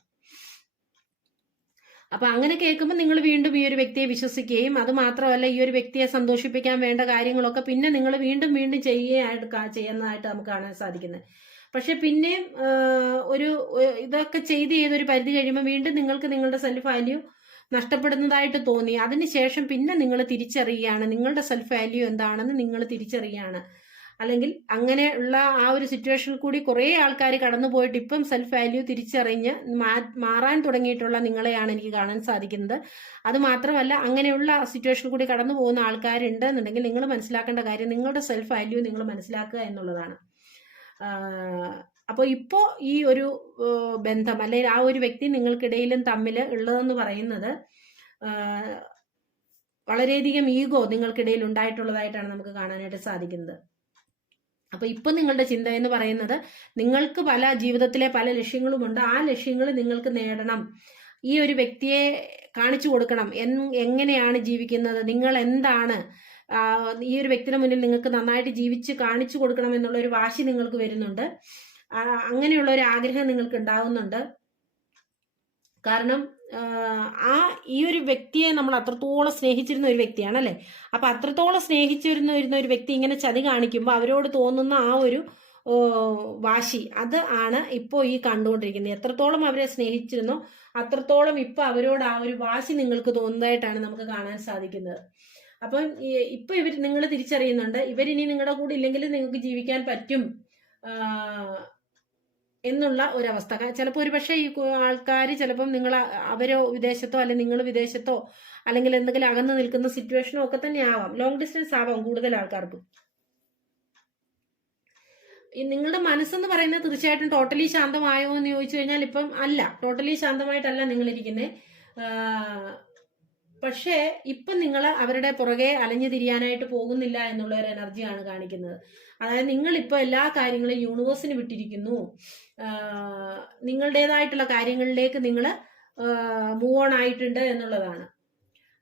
അപ്പൊ അങ്ങനെ കേൾക്കുമ്പോൾ നിങ്ങൾ വീണ്ടും ഈ ഒരു വ്യക്തിയെ വിശ്വസിക്കുകയും അത് മാത്രമല്ല ഈ ഒരു വ്യക്തിയെ സന്തോഷിപ്പിക്കാൻ വേണ്ട കാര്യങ്ങളൊക്കെ പിന്നെ നിങ്ങൾ വീണ്ടും വീണ്ടും ചെയ്യുകയായിട്ട് ചെയ്യുന്നതായിട്ട് നമുക്ക് കാണാൻ സാധിക്കുന്നത് പക്ഷെ പിന്നെയും ഒരു ഒരു ഇതൊക്കെ ചെയ്ത് ചെയ്തൊരു പരിധി കഴിയുമ്പോൾ വീണ്ടും നിങ്ങൾക്ക് നിങ്ങളുടെ സെൽഫ് വാല്യൂ നഷ്ടപ്പെടുന്നതായിട്ട് തോന്നി. അതിനുശേഷം പിന്നെ നിങ്ങൾ തിരിച്ചറിയുകയാണ്. നിങ്ങളുടെ സെൽഫ് വാല്യൂ എന്താണെന്ന് നിങ്ങൾ തിരിച്ചറിയുകയാണ്. അല്ലെങ്കിൽ അങ്ങനെ ഉള്ള ആ ഒരു സിറ്റുവേഷനിൽ കൂടി കുറേ ആൾക്കാർ കടന്നു പോയിട്ട് ഇപ്പം സെൽഫ് വാല്യൂ തിരിച്ചറിഞ്ഞ് മാറാൻ തുടങ്ങിയിട്ടുള്ള നിങ്ങളെയാണ് എനിക്ക് കാണാൻ സാധിക്കുന്നത്. അത് മാത്രമല്ല അങ്ങനെയുള്ള സിറ്റുവേഷനിൽ കൂടി കടന്നു പോകുന്ന ആൾക്കാരുണ്ട് എന്നുണ്ടെങ്കിൽ നിങ്ങൾ മനസ്സിലാക്കേണ്ട കാര്യം നിങ്ങളുടെ സെൽഫ് വാല്യൂ നിങ്ങൾ മനസ്സിലാക്കുക എന്നുള്ളതാണ്. അപ്പോൾ ഇപ്പോൾ ഈ ഒരു ബന്ധം അല്ലെങ്കിൽ ആ ഒരു വ്യക്തി നിങ്ങൾക്കിടയിലും തമ്മിൽ ഉള്ളതെന്ന് പറയുന്നത് വളരെയധികം ഈഗോ നിങ്ങൾക്കിടയിൽ ഉണ്ടായിട്ടുള്ളതായിട്ടാണ് നമുക്ക് കാണാനായിട്ട് സാധിക്കുന്നത്. അപ്പൊ ഇപ്പൊ നിങ്ങളുടെ ചിന്ത എന്ന് പറയുന്നത് നിങ്ങൾക്ക് പല ജീവിതത്തിലെ പല ലക്ഷ്യങ്ങളുമുണ്ട്. ആ ലക്ഷ്യങ്ങൾ നിങ്ങൾക്ക് നേടണം. ഈ ഒരു വ്യക്തിയെ കാണിച്ചു കൊടുക്കണം. എങ്ങനെയാണ് ജീവിക്കുന്നത്? നിങ്ങൾ എന്താണ്? ഈ ഒരു വ്യക്തിയുടെ മുന്നിൽ നിങ്ങൾക്ക് നന്നായിട്ട് ജീവിച്ച് കാണിച്ചു കൊടുക്കണം എന്നുള്ള ഒരു വാശി നിങ്ങൾക്ക് വരുന്നുണ്ട്. അങ്ങനെയുള്ള ഒരു ആഗ്രഹം നിങ്ങൾക്ക് ഉണ്ടാവുന്നുണ്ട് കാരണം ആ, ഈ ഒരു വ്യക്തിയെ നമ്മൾ അത്രത്തോളം സ്നേഹിച്ചിരുന്ന ഒരു വ്യക്തിയാണ് അല്ലെ? അപ്പൊ അത്രത്തോളം സ്നേഹിച്ചിരുന്ന ഒരു വ്യക്തി ഇങ്ങനെ ചതി കാണിക്കുമ്പോൾ അവരോട് തോന്നുന്ന ആ ഒരു വാശി അത് ആണ് ഇപ്പോൾ ഈ കണ്ടുകൊണ്ടിരിക്കുന്നത്. എത്രത്തോളം അവരെ സ്നേഹിച്ചിരുന്നോ അത്രത്തോളം ഇപ്പൊ അവരോട് ആ ഒരു വാശി നിങ്ങൾക്ക് തോന്നുന്നതായിട്ടാണ് നമുക്ക് കാണാൻ സാധിക്കുന്നത്. അപ്പം ഇപ്പൊ ഇവർ നിങ്ങൾ തിരിച്ചറിയുന്നുണ്ട്. ഇവരിനി നിങ്ങളുടെ കൂടെ ഇല്ലെങ്കിൽ നിങ്ങൾക്ക് ജീവിക്കാൻ പറ്റും. എന്നുള്ള ഒരവസ്ഥ. ചിലപ്പോൾ ഒരുപക്ഷെ ഈ ആൾക്കാർ ചിലപ്പം നിങ്ങൾ അവരോ വിദേശത്തോ അല്ലെങ്കിൽ നിങ്ങൾ വിദേശത്തോ അല്ലെങ്കിൽ എന്തെങ്കിലും അകന്ന് നിൽക്കുന്ന സിറ്റുവേഷനോ ഒക്കെ തന്നെ ആവാം ലോങ് ഡിസ്റ്റൻസ് ആവാം കൂടുതൽ ആൾക്കാർക്ക്. ഈ നിങ്ങളുടെ മനസ്സെന്ന് പറയുന്നത് തീർച്ചയായിട്ടും ടോട്ടലി ശാന്തമായോ എന്ന് ചോദിച്ചു കഴിഞ്ഞാൽ ഇപ്പം അല്ല. ടോട്ടലി ശാന്തമായിട്ടല്ല നിങ്ങൾ ഇരിക്കുന്നത് പക്ഷേ ഇപ്പം നിങ്ങൾ അവരുടെ പുറകെ അലഞ്ഞു തിരിയാനായിട്ട് പോകുന്നില്ല എന്നുള്ള ഒരു എനർജിയാണ് കാണിക്കുന്നത്. അതായത് നിങ്ങൾ ഇപ്പോൾ എല്ലാ കാര്യങ്ങളും യൂണിവേഴ്സിന് വിട്ടിരിക്കുന്നു. നിങ്ങളുടേതായിട്ടുള്ള കാര്യങ്ങളിലേക്ക് നിങ്ങൾ മൂവ് ഓൺ ആയിട്ടുണ്ട് എന്നുള്ളതാണ്.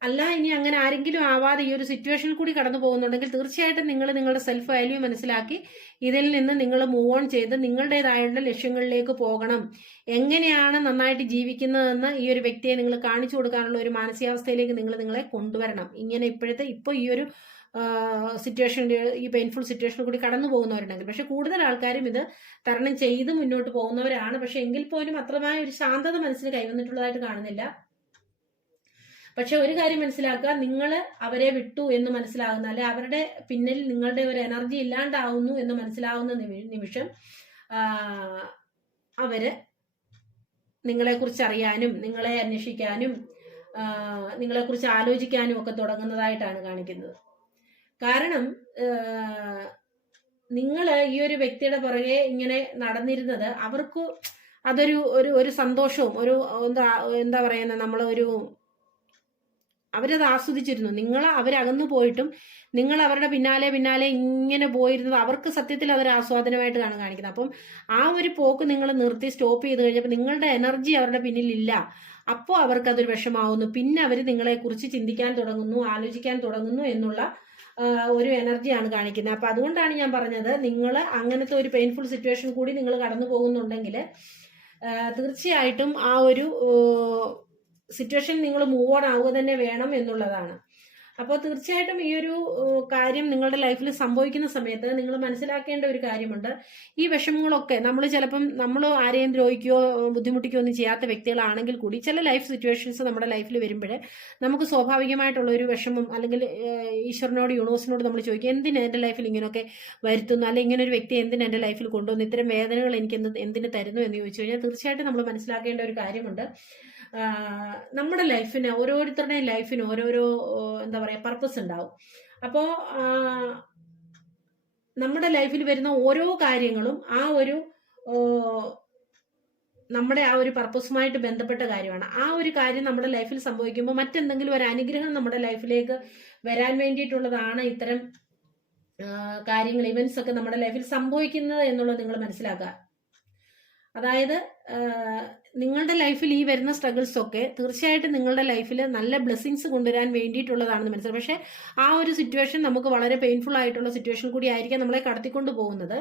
അല്ല ഇനി അങ്ങനെ ആരെങ്കിലും ആവാതെ ഈ ഒരു സിറ്റുവേഷനിൽ കൂടി കടന്നു പോകുന്നുണ്ടെങ്കിൽ തീർച്ചയായിട്ടും നിങ്ങൾ നിങ്ങളുടെ സെൽഫ് വാല്യൂ മനസ്സിലാക്കി ഇതിൽ നിന്ന് നിങ്ങൾ മൂവ് ഓൺ ചെയ്ത് നിങ്ങളുടേതായുള്ള ലക്ഷ്യങ്ങളിലേക്ക് പോകണം. എങ്ങനെയാണ് നന്നായിട്ട് ജീവിക്കുന്നതെന്ന് ഈ ഒരു വ്യക്തിയെ നിങ്ങൾ കാണിച്ചു കൊടുക്കാനുള്ള ഒരു മാനസികാവസ്ഥയിലേക്ക് നിങ്ങൾ നിങ്ങളെ കൊണ്ടുവരണം. ഇങ്ങനെ ഇപ്പോഴത്തെ ഇപ്പോൾ ഈ ഒരു സിറ്റുവേഷൻ ഈ പെയിൻഫുൾ സിറ്റുവേഷനിൽ കൂടി കടന്നു പോകുന്നവരുണ്ടെങ്കിൽ. പക്ഷെ കൂടുതൽ ആൾക്കാരും ഇത് തരണം ചെയ്ത് മുന്നോട്ട് പോകുന്നവരാണ്. പക്ഷെ എങ്കിൽ പോലും അത്രമായ ഒരു ശാന്തത മനസ്സിന് കൈവന്നിട്ടുള്ളതായിട്ട് കാണുന്നില്ല. പക്ഷെ ഒരു കാര്യം മനസ്സിലാക്കുക നിങ്ങൾ അവരെ വിട്ടു എന്ന് മനസ്സിലാകുന്ന അല്ലെ അവരുടെ പിന്നിൽ നിങ്ങളുടെ ഒരു എനർജി ഇല്ലാണ്ടാവുന്നു എന്ന് മനസ്സിലാവുന്ന നിമിഷം അവർ നിങ്ങളെ കുറിച്ച് അറിയാനും നിങ്ങളെ അന്വേഷിക്കാനും നിങ്ങളെ കുറിച്ച് ആലോചിക്കാനും ഒക്കെ തുടങ്ങുന്നതായിട്ടാണ് കാണിക്കുന്നത്. കാരണം നിങ്ങൾ ഈ ഒരു വ്യക്തിയുടെ പുറകെ ഇങ്ങനെ നടന്നിരുന്നത് അവർക്ക് അതൊരു ഒരു ഒരു സന്തോഷവും ഒരു എന്താ എന്താ പറയുന്നത് നമ്മൾ ഒരു അവരത് ആസ്വദിച്ചിരുന്നു. നിങ്ങൾ അവരകന്നു പോയിട്ടും നിങ്ങൾ അവരുടെ പിന്നാലെ പിന്നാലെ ഇങ്ങനെ പോയിരുന്നത് അവർക്ക് സത്യത്തിൽ അതൊരു ആസ്വാദനമായിട്ട് കാണാൻ കാണിക്കുന്നത്. അപ്പം ആ ഒരു പോക്ക് നിങ്ങൾ നിർത്തി സ്റ്റോപ്പ് ചെയ്ത് കഴിഞ്ഞപ്പോൾ നിങ്ങളുടെ എനർജി അവരുടെ പിന്നിലില്ല. അപ്പോൾ അവർക്ക് അതൊരു വിഷമാവുന്നു. പിന്നെ അവർ നിങ്ങളെ കുറിച്ച് ചിന്തിക്കാൻ തുടങ്ങുന്നു ആലോചിക്കാൻ തുടങ്ങുന്നു എന്നുള്ള ഒരു എനർജിയാണ് കാണിക്കുന്നത്. അപ്പം അതുകൊണ്ടാണ് ഞാൻ പറഞ്ഞത് നിങ്ങൾ അങ്ങനത്തെ ഒരു പെയിൻഫുൾ സിറ്റുവേഷൻ കൂടി നിങ്ങൾ കടന്നു പോകുന്നുണ്ടെങ്കിൽ തീർച്ചയായിട്ടും ആ ഒരു സിറ്റുവേഷൻ നിങ്ങൾ മൂവ് ഓൺ ആവുക തന്നെ വേണം എന്നുള്ളതാണ്. അപ്പോൾ തീർച്ചയായിട്ടും ഈ ഒരു കാര്യം നിങ്ങളുടെ ലൈഫിൽ സംഭവിക്കുന്ന സമയത്ത് നിങ്ങൾ മനസ്സിലാക്കേണ്ട ഒരു കാര്യമുണ്ട്. ഈ വിഷമങ്ങളൊക്കെ നമ്മൾ ചിലപ്പം നമ്മൾ ആരെയും ദ്രോഹിക്കുകയോ ബുദ്ധിമുട്ടിക്കുകയോ ഒന്നും ചെയ്യാത്ത വ്യക്തികളാണെങ്കിൽ കൂടി ചില ലൈഫ് സിറ്റുവേഷൻസ് നമ്മുടെ ലൈഫിൽ വരുമ്പോൾ നമുക്ക് സ്വാഭാവികമായിട്ടുള്ള ഒരു വിഷമം അല്ലെങ്കിൽ ഈശ്വരനോട് യൂണിവേഴ്സിനോട് നമ്മൾ ചോദിക്കും എന്തിന് എന്റെ ലൈഫിൽ ഇങ്ങനെയൊക്കെ വരുത്തുന്നു? അല്ലെങ്കിൽ ഇങ്ങനെ ഒരു വ്യക്തി എന്തിന് എന്റെ ലൈഫിൽ കൊണ്ടുവന്നു? ഇത്തരം വേദനകൾ എനിക്ക് എന്ത് എന്തിന് തരുന്നു? എന്ന് ചോദിച്ചു കഴിഞ്ഞാൽ തീർച്ചയായിട്ടും നമ്മൾ മനസ്സിലാക്കേണ്ട ഒരു കാര്യമുണ്ട്. നമ്മുടെ ലൈഫിന് ഓരോരുത്തരുടെയും ലൈഫിന് ഓരോരോ എന്താ പറയുക പർപ്പസ് ഉണ്ടാവും. അപ്പോൾ നമ്മുടെ ലൈഫിൽ വരുന്ന ഓരോ കാര്യങ്ങളും ആ ഒരു നമ്മുടെ ആ ഒരു പർപ്പസുമായിട്ട് ബന്ധപ്പെട്ട കാര്യമാണ്. ആ ഒരു കാര്യം നമ്മുടെ ലൈഫിൽ സംഭവിക്കുമ്പോൾ മറ്റെന്തെങ്കിലും ഒരു അനുഗ്രഹം നമ്മുടെ ലൈഫിലേക്ക് വരാൻ വേണ്ടിയിട്ടുള്ളതാണ് ഇത്തരം കാര്യങ്ങൾ ഇവൻസ് ഒക്കെ നമ്മുടെ ലൈഫിൽ സംഭവിക്കുന്നത് എന്നുള്ളത് നിങ്ങൾ മനസ്സിലാക്കുക. അതായത് നിങ്ങളുടെ ലൈഫിൽ ഈ വരുന്ന സ്ട്രഗിൾസ് ഒക്കെ തീർച്ചയായിട്ടും നിങ്ങളുടെ ലൈഫിൽ നല്ല ബ്ലെസ്സിങ്സ് കൊണ്ടുവരാൻ വേണ്ടിയിട്ടുള്ളതാണെന്ന് മനസ്സിലായി. പക്ഷേ ആ ഒരു സിറ്റുവേഷൻ നമുക്ക് വളരെ പെയിൻഫുൾ ആയിട്ടുള്ള സിറ്റുവേഷൻ കൂടി ആയിരിക്കാം നമ്മളെ കടത്തിക്കൊണ്ട് പോകുന്നത്.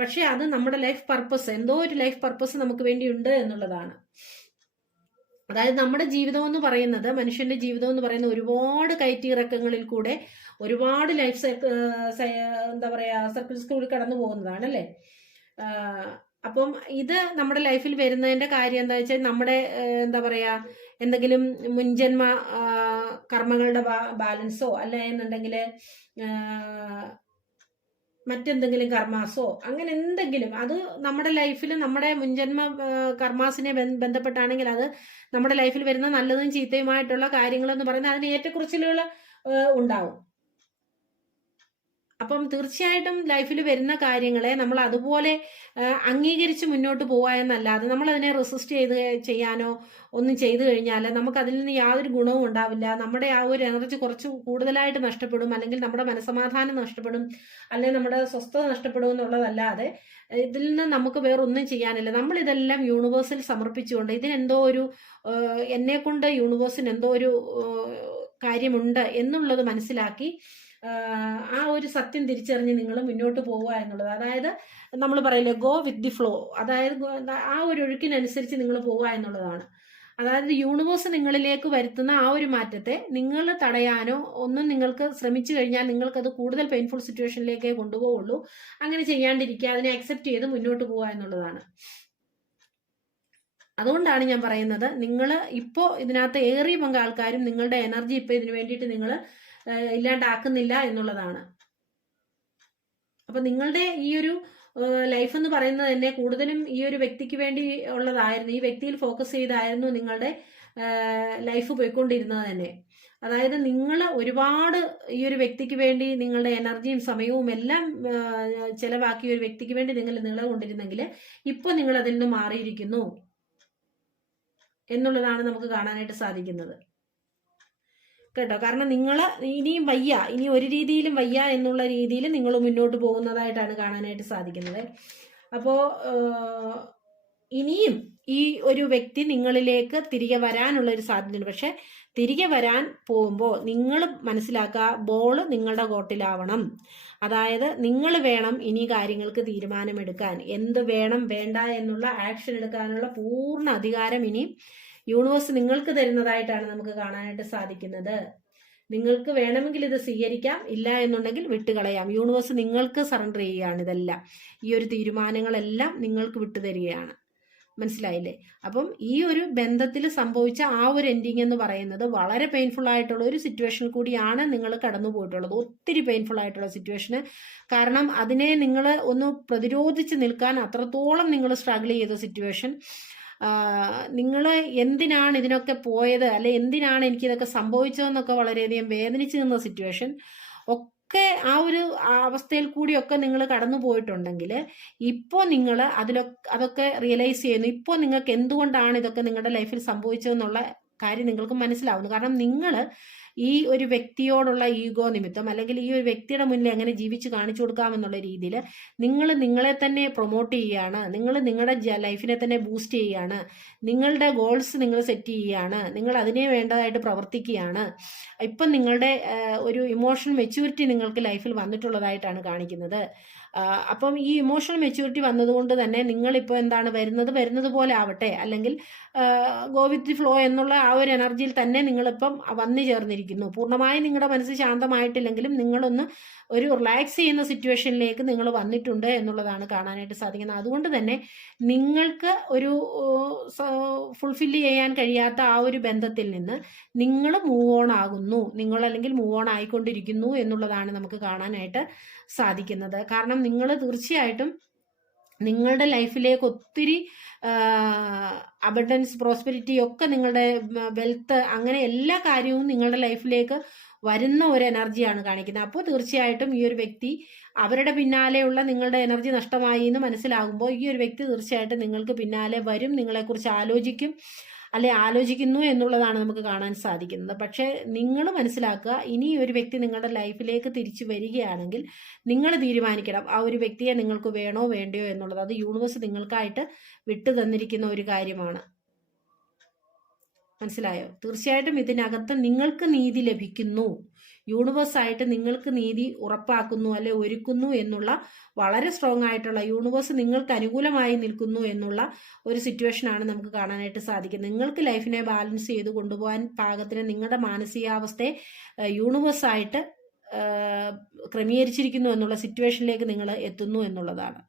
പക്ഷേ അത് നമ്മുടെ ലൈഫ് പർപ്പസ് എന്തോ ഒരു ലൈഫ് പർപ്പസ് നമുക്ക് വേണ്ടിയുണ്ട് എന്നുള്ളതാണ്. അതായത് നമ്മുടെ ജീവിതം എന്ന് പറയുന്നത് മനുഷ്യന്റെ ജീവിതം എന്ന് പറയുന്നത് ഒരുപാട് കയറ്റിയിറക്കങ്ങളിൽ കൂടെ ഒരുപാട് ലൈഫ് എന്താ പറയാ സർക്കിൾസ് കൂടി കടന്നു പോകുന്നതാണ് അല്ലേ അപ്പം ഇത് നമ്മുടെ ലൈഫിൽ വരുന്നതിന്റെ കാര്യം എന്താ വെച്ചാൽ നമ്മുടെ എന്താ പറയാ എന്തെങ്കിലും മുൻജന്മ കർമ്മങ്ങളുടെ ബാലൻസോ അല്ല എന്നുണ്ടെങ്കിൽ മറ്റെന്തെങ്കിലും കർമാസോ അങ്ങനെ എന്തെങ്കിലും അത് നമ്മുടെ ലൈഫിൽ നമ്മുടെ മുൻജന്മ കർമാസിനെ ബന്ധപ്പെട്ടാണെങ്കിൽ അത് നമ്മുടെ ലൈഫിൽ വരുന്ന നല്ലതും ചീത്തയുമായിട്ടുള്ള കാര്യങ്ങൾ എന്ന് പറയുന്നത് അതിന് ഏറ്റക്കുറിച്ചിലുകൾ ഉണ്ടാവും. അപ്പം തീർച്ചയായിട്ടും ലൈഫിൽ വരുന്ന കാര്യങ്ങളെ നമ്മൾ അതുപോലെ അംഗീകരിച്ച് മുന്നോട്ട് പോവുക എന്നല്ലാതെ നമ്മൾ അതിനെ റെസിസ്റ്റ് ചെയ്ത് ചെയ്യാനോ ഒന്നും ചെയ്തു കഴിഞ്ഞാൽ നമുക്ക് അതിൽ നിന്ന് യാതൊരു ഗുണവും ഉണ്ടാവില്ല. നമ്മുടെ ആ ഒരു എനർജി കുറച്ച് കൂടുതലായിട്ട് നഷ്ടപ്പെടും. അല്ലെങ്കിൽ നമ്മുടെ മനസമാധാനം നഷ്ടപ്പെടും. അല്ലെങ്കിൽ നമ്മുടെ സ്വസ്ഥത നഷ്ടപ്പെടും എന്നുള്ളതല്ലാതെ ഇതിൽ നിന്ന് നമുക്ക് വേറൊന്നും ചെയ്യാനില്ല. നമ്മൾ ഇതെല്ലാം യൂണിവേഴ്സിൽ സമർപ്പിച്ചുകൊണ്ട് ഇതിനെന്തോ ഒരു എന്നെ കൊണ്ട് യൂണിവേഴ്സിന് എന്തോ ഒരു കാര്യമുണ്ട് എന്നുള്ളത് മനസ്സിലാക്കി ആ ഒരു സത്യം തിരിച്ചറിഞ്ഞ് നിങ്ങൾ മുന്നോട്ട് പോവുക എന്നുള്ളത്. അതായത് നമ്മൾ പറയില്ലേ ഗോ വിത്ത് ദി ഫ്ലോ അതായത് ആ ഒരു ഒഴുക്കിനനുസരിച്ച് നിങ്ങൾ പോവുക എന്നുള്ളതാണ്. അതായത് യൂണിവേഴ്സ് നിങ്ങളിലേക്ക് വരുത്തുന്ന ആ ഒരു മാറ്റത്തെ നിങ്ങൾ തടയാനോ ഒന്നും നിങ്ങൾക്ക് ശ്രമിച്ചു കഴിഞ്ഞാൽ നിങ്ങൾക്കത് കൂടുതൽ പെയിൻഫുൾ സിറ്റുവേഷനിലേക്കേ കൊണ്ടുപോകുള്ളൂ അങ്ങനെ ചെയ്യാണ്ടിരിക്കുക അതിനെ അക്സെപ്റ്റ് ചെയ്ത് മുന്നോട്ട് പോവുക എന്നുള്ളതാണ്. അതുകൊണ്ടാണ് ഞാൻ പറയുന്നത് നിങ്ങൾ ഇപ്പോൾ ഇതിനകത്ത് ഏറിയ പങ്ക് ആൾക്കാരും നിങ്ങളുടെ എനർജി ഇപ്പോൾ ഇതിനു വേണ്ടിയിട്ട് നിങ്ങൾ ഇല്ലാണ്ടാക്കുന്നില്ല എന്നുള്ളതാണ്. അപ്പൊ നിങ്ങളുടെ ഈ ഒരു ലൈഫ് എന്ന് പറയുന്നത് തന്നെ കൂടുതലും ഈ ഒരു വ്യക്തിക്ക് വേണ്ടി ഉള്ളതായിരുന്നു. ഈ വ്യക്തിയിൽ ഫോക്കസ് ചെയ്തായിരുന്നു നിങ്ങളുടെ ലൈഫ് പോയിക്കൊണ്ടിരുന്നത് തന്നെ. അതായത് നിങ്ങൾ ഒരുപാട് ഈ ഒരു വ്യക്തിക്ക് വേണ്ടി നിങ്ങളുടെ എനർജിയും സമയവും എല്ലാം ചെലവാക്കിയ ഒരു വ്യക്തിക്ക് വേണ്ടി നിങ്ങൾ നിലകൊണ്ടിരുന്നെങ്കിൽ ഇപ്പോൾ നിങ്ങൾ അതിൽ നിന്ന് മാറിയിരിക്കുന്നു. എന്നുള്ളതാണ് നമുക്ക് കാണാനായിട്ട് സാധിക്കുന്നത്. കേട്ടോ. കാരണം നിങ്ങൾ ഇനിയും വയ്യ. ഇനി ഒരു രീതിയിലും വയ്യ എന്നുള്ള രീതിയിൽ നിങ്ങൾ മുന്നോട്ട് പോകുന്നതായിട്ടാണ് കാണാനായിട്ട് സാധിക്കുന്നത്. അപ്പോൾ ഇനിയും ഈ ഒരു വ്യക്തി നിങ്ങളിലേക്ക് തിരികെ വരാനുള്ള ഒരു സാധ്യതയുണ്ട്. പക്ഷെ തിരികെ വരാൻ പോകുമ്പോൾ നിങ്ങൾ മനസ്സിലാക്കുക ബോൾ നിങ്ങളുടെ കോട്ടിലാവണം. അതായത് നിങ്ങൾ വേണം ഇനി കാര്യങ്ങൾക്ക് തീരുമാനമെടുക്കാൻ. എന്ത് വേണം വേണ്ട എന്നുള്ള ആക്ഷൻ എടുക്കാനുള്ള പൂർണ അധികാരം ഇനി യൂണിവേഴ്സ് നിങ്ങൾക്ക് തരുന്നതായിട്ടാണ് നമുക്ക് കാണാനായിട്ട് സാധിക്കുന്നത്. നിങ്ങൾക്ക് വേണമെങ്കിൽ ഇത് സ്വീകരിക്കാം. ഇല്ല എന്നുണ്ടെങ്കിൽ വിട്ടുകളയാം. യൂണിവേഴ്സ് നിങ്ങൾക്ക് സറണ്ടർ ചെയ്യുകയാണ് ഇതെല്ലാം. ഈ ഒരു തീരുമാനങ്ങളെല്ലാം നിങ്ങൾക്ക് വിട്ടുതരികയാണ്. മനസ്സിലായില്ലേ? അപ്പം ഈ ഒരു ബന്ധത്തിൽ സംഭവിച്ച ആ ഒരു എൻഡിങ് എന്ന് പറയുന്നത് വളരെ പെയിൻഫുൾ ആയിട്ടുള്ള ഒരു സിറ്റുവേഷൻ കൂടിയാണ് നിങ്ങൾ കടന്നു പോയിട്ടുള്ളത് ഒത്തിരി പെയിൻഫുൾ ആയിട്ടുള്ള സിറ്റുവേഷന് കാരണം അതിനെ നിങ്ങൾ ഒന്ന് പ്രതിരോധിച്ച് നിൽക്കാൻ അത്രത്തോളം നിങ്ങൾ സ്ട്രഗിൾ ചെയ്ത സിറ്റുവേഷൻ നിങ്ങൾ എന്തിനാണ് ഇതിനൊക്കെ പോയത്? അല്ലെ എന്തിനാണ് എനിക്ക് ഇതൊക്കെ സംഭവിച്ചതെന്നൊക്കെ വളരെയധികം വേദനിച്ചു നിന്ന സിറ്റുവേഷൻ ഒക്കെ ആ ഒരു അവസ്ഥയിൽ കൂടിയൊക്കെ നിങ്ങൾ കടന്നു പോയിട്ടുണ്ടെങ്കിൽ ഇപ്പോൾ നിങ്ങൾ അതിലൊക്കെ അതൊക്കെ റിയലൈസ് ചെയ്യുന്നു. ഇപ്പോൾ നിങ്ങൾക്ക് എന്തുകൊണ്ടാണ് ഇതൊക്കെ നിങ്ങളുടെ ലൈഫിൽ സംഭവിച്ചതെന്നുള്ള കാര്യം നിങ്ങൾക്ക് മനസ്സിലാവുന്നു. കാരണം നിങ്ങൾ ഈ ഒരു വ്യക്തിയോടുള്ള ഈഗോ നിമിത്തം അല്ലെങ്കിൽ ഈ ഒരു വ്യക്തിയുടെ മുന്നിൽ എങ്ങനെ ജീവിച്ച് കാണിച്ചു കൊടുക്കാമെന്നുള്ള രീതിയിൽ നിങ്ങൾ നിങ്ങളെ തന്നെ പ്രൊമോട്ട് ചെയ്യുകയാണ്. നിങ്ങൾ നിങ്ങളുടെ ലൈഫിനെ തന്നെ ബൂസ്റ്റ് ചെയ്യുകയാണ്. നിങ്ങളുടെ ഗോൾസ് നിങ്ങൾ സെറ്റ് ചെയ്യുകയാണ്. നിങ്ങൾ അതിനെ വേണ്ടതായിട്ട് പ്രവർത്തിക്കുകയാണ്. ഇപ്പം നിങ്ങളുടെ ഒരു ഇമോഷണൽ മെച്യൂരിറ്റി നിങ്ങൾക്ക് ലൈഫിൽ വന്നിട്ടുള്ളതായിട്ടാണ് കാണിക്കുന്നത്. അപ്പം ഈ ഇമോഷണൽ മെച്യൂരിറ്റി വന്നതുകൊണ്ട് തന്നെ നിങ്ങളിപ്പോൾ എന്താണ് വരുന്നത്? വരുന്നത് പോലെ ആവട്ടെ. അല്ലെങ്കിൽ ഗോ വിത്ത് ഫ്ലോ എന്നുള്ള ആ ഒരു എനർജിയിൽ തന്നെ നിങ്ങളിപ്പം വന്നു ചേർന്നിരിക്കുന്നു. പൂർണമായും നിങ്ങളുടെ മനസ്സ് ശാന്തമായിട്ടില്ലെങ്കിലും നിങ്ങളൊന്ന് ഒരു റിലാക്സ് ചെയ്യുന്ന സിറ്റുവേഷനിലേക്ക് നിങ്ങൾ വന്നിട്ടുണ്ട് എന്നുള്ളതാണ് കാണാനായിട്ട് സാധിക്കുന്നത്. അതുകൊണ്ട് തന്നെ നിങ്ങൾക്ക് ഒരു ഫുൾഫില്ല് ചെയ്യാൻ കഴിയാത്ത ആ ഒരു ബന്ധത്തിൽ നിന്ന് നിങ്ങൾ മൂവ് ഓൺ ആകുന്നു. നിങ്ങൾ അല്ലെങ്കിൽ മൂവ് ഓൺ ആയിക്കൊണ്ടിരിക്കുന്നു എന്നുള്ളതാണ് നമുക്ക് കാണാനായിട്ട് സാധിക്കുന്നത്. കാരണം നിങ്ങൾ തീർച്ചയായിട്ടും നിങ്ങളുടെ ലൈഫിലേക്ക് ഒത്തിരി അബണ്ടൻസ് പ്രോസ്പെരിറ്റി ഒക്കെ നിങ്ങളുടെ വെൽത്ത് അങ്ങനെ എല്ലാ കാര്യവും നിങ്ങളുടെ ലൈഫിലേക്ക് വരുന്ന ഒരു എനർജിയാണ് കാണിക്കുന്നത്. അപ്പോൾ തീർച്ചയായിട്ടും ഈ ഒരു വ്യക്തി അവരുടെ പിന്നാലെയുള്ള നിങ്ങളുടെ എനർജി നഷ്ടമായി എന്ന് മനസ്സിലാകുമ്പോൾ ഈ ഒരു വ്യക്തി തീർച്ചയായിട്ടും നിങ്ങൾക്ക് പിന്നാലെ വരും നിങ്ങളെക്കുറിച്ച് ആലോചിക്കും. അല്ലെ ആലോചിക്കുന്നു എന്നുള്ളതാണ് നമുക്ക് കാണാൻ സാധിക്കുന്നത്. പക്ഷേ നിങ്ങൾ മനസ്സിലാക്കുക ഇനി ഒരു വ്യക്തി നിങ്ങളുടെ ലൈഫിലേക്ക് തിരിച്ചു വരികയാണെങ്കിൽ നിങ്ങൾ തീരുമാനിക്കണം ആ ഒരു വ്യക്തിയെ നിങ്ങൾക്ക് വേണോ വേണ്ടയോ എന്നുള്ളത്. അത് യൂണിവേഴ്സ് നിങ്ങൾക്കായിട്ട് വിട്ടു തന്നിരിക്കുന്ന ഒരു കാര്യമാണ്. മനസ്സിലായോ? തീർച്ചയായിട്ടും ഇതിനകത്ത് നിങ്ങൾക്ക് നീതി ലഭിക്കുന്നു. യൂണിവേഴ്സായിട്ട് നിങ്ങൾക്ക് നീതി ഉറപ്പാക്കുന്നു അല്ലെ ഒരുക്കുന്നു എന്നുള്ള വളരെ സ്ട്രോങ് ആയിട്ടുള്ള യൂണിവേഴ്സ് നിങ്ങൾക്ക് അനുകൂലമായി നിൽക്കുന്നു എന്നുള്ള ഒരു സിറ്റുവേഷനാണ് നമുക്ക് കാണാനായിട്ട് സാധിക്കുന്നത്. നിങ്ങൾക്ക് ലൈഫിനെ ബാലൻസ് ചെയ്ത് കൊണ്ടുപോകാൻ പാകത്തിന് നിങ്ങളുടെ മാനസികാവസ്ഥയെ യൂണിവേഴ്സായിട്ട് ക്രമീകരിച്ചിരിക്കുന്നു എന്നുള്ള സിറ്റുവേഷനിലേക്ക് നിങ്ങൾ എത്തുന്നു എന്നുള്ളതാണ്.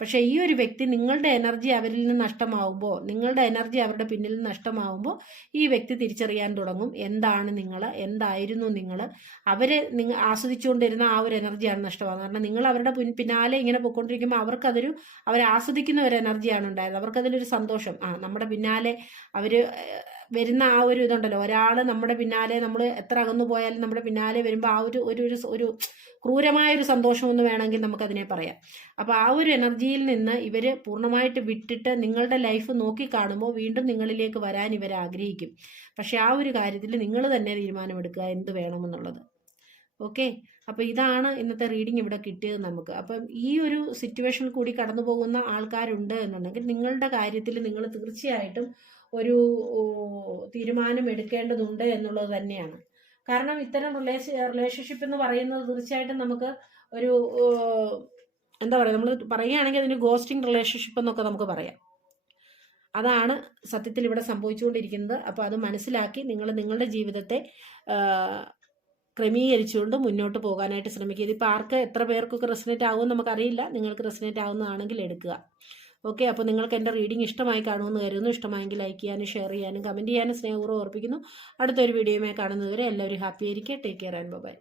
പക്ഷേ ഈ ഒരു വ്യക്തി നിങ്ങളുടെ എനർജി അവരിൽ നിന്ന് നഷ്ടമാവുമ്പോൾ നിങ്ങളുടെ എനർജി അവരുടെ പിന്നിൽ നിന്ന് നഷ്ടമാവുമ്പോൾ ഈ വ്യക്തി തിരിച്ചറിയാൻ തുടങ്ങും എന്താണ് നിങ്ങൾ എന്തായിരുന്നു നിങ്ങൾ. അവർ നിങ്ങൾ ആസ്വദിച്ചുകൊണ്ടിരുന്ന ആ ഒരു എനർജിയാണ് നഷ്ടമാകുന്നത് കാരണം നിങ്ങൾ അവരുടെ പിന്നാലെ ഇങ്ങനെ പൊയ്ക്കൊണ്ടിരിക്കുമ്പോൾ അവർക്കതൊരു അവർ ആസ്വദിക്കുന്ന ഒരു എനർജിയാണ് ഉണ്ടായത്. അവർക്കതിലൊരു സന്തോഷം. ആ നമ്മുടെ പിന്നാലെ അവർ വരുന്ന ആ ഒരു ഇതുണ്ടല്ലോ. ഒരാൾ നമ്മുടെ പിന്നാലെ നമ്മൾ എത്ര അകന്നു പോയാലും നമ്മുടെ പിന്നാലെ വരുമ്പോൾ ആ ഒരു ഒരു ഒരു ക്രൂരമായ ഒരു സന്തോഷമെന്ന് വേണമെങ്കിൽ നമുക്കതിനെ പറയാം. അപ്പോൾ ആ ഒരു എനർജിയിൽ നിന്ന് ഇവർ പൂർണമായിട്ട് വിട്ടിട്ട് നിങ്ങളുടെ ലൈഫ് നോക്കി കാണുമ്പോൾ വീണ്ടും നിങ്ങളിലേക്ക് വരാൻ ഇവർ ആഗ്രഹിക്കും. പക്ഷേ ആ ഒരു കാര്യത്തിൽ നിങ്ങൾ തന്നെ തീരുമാനമെടുക്കുക എന്ത് വേണമെന്നുള്ളത്. ഓക്കെ? അപ്പോൾ ഇതാണ് ഇന്നത്തെ റീഡിംഗ് ഇവിടെ കിട്ടിയത് നമുക്ക്. അപ്പം ഈ ഒരു സിറ്റുവേഷനിൽ കൂടി കടന്നു പോകുന്ന ആൾക്കാരുണ്ട് എന്നുണ്ടെങ്കിൽ നിങ്ങളുടെ കാര്യത്തിൽ നിങ്ങൾ തീർച്ചയായിട്ടും ഒരു തീരുമാനം എടുക്കേണ്ടതുണ്ട് എന്നുള്ളത് തന്നെയാണ്. കാരണം ഇത്തരം റിലേഷൻ റിലേഷൻഷിപ്പ് എന്ന് പറയുന്നത് തീർച്ചയായിട്ടും നമുക്ക് ഒരു എന്താ പറയുക നമ്മൾ പറയുകയാണെങ്കിൽ അതിന് ഗോസ്റ്റിംഗ് റിലേഷൻഷിപ്പ് എന്നൊക്കെ നമുക്ക് പറയാം. അതാണ് സത്യത്തിൽ ഇവിടെ സംഭവിച്ചുകൊണ്ടിരിക്കുന്നത്. അപ്പോൾ അത് മനസ്സിലാക്കി നിങ്ങൾ നിങ്ങളുടെ ജീവിതത്തെ ക്രമീകരിച്ചുകൊണ്ട് മുന്നോട്ട് പോകാനായിട്ട് ശ്രമിക്കുക. ഇതിപ്പോൾ ആർക്ക് എത്ര പേർക്കൊക്കെ റെസിനേറ്റ് ആകുമെന്ന് നമുക്കറിയില്ല. നിങ്ങൾക്ക് റെസിനേറ്റ് ആവുന്നതാണെങ്കിൽ എടുക്കുക. ഓക്കെ അപ്പോൾ നിങ്ങൾക്ക് എന്റെ റീഡിംഗ് ഇഷ്ടമായി കാണുമെന്ന് കരുതുന്നു. ഇഷ്ടമായെങ്കിൽ ലൈക്ക് ചെയ്യാനും ഷെയർ ചെയ്യാനും കമന്റ് ചെയ്യാനും സ്നേഹപൂർവം ഓർപ്പിക്കുന്നു. അടുത്തൊരു വീഡിയോയുമായി കാണുന്നതുവരെ എല്ലാവരും ഹാപ്പി ആയിരിക്കുക ടേക്ക് കെയർ ആൻഡ് ബൈ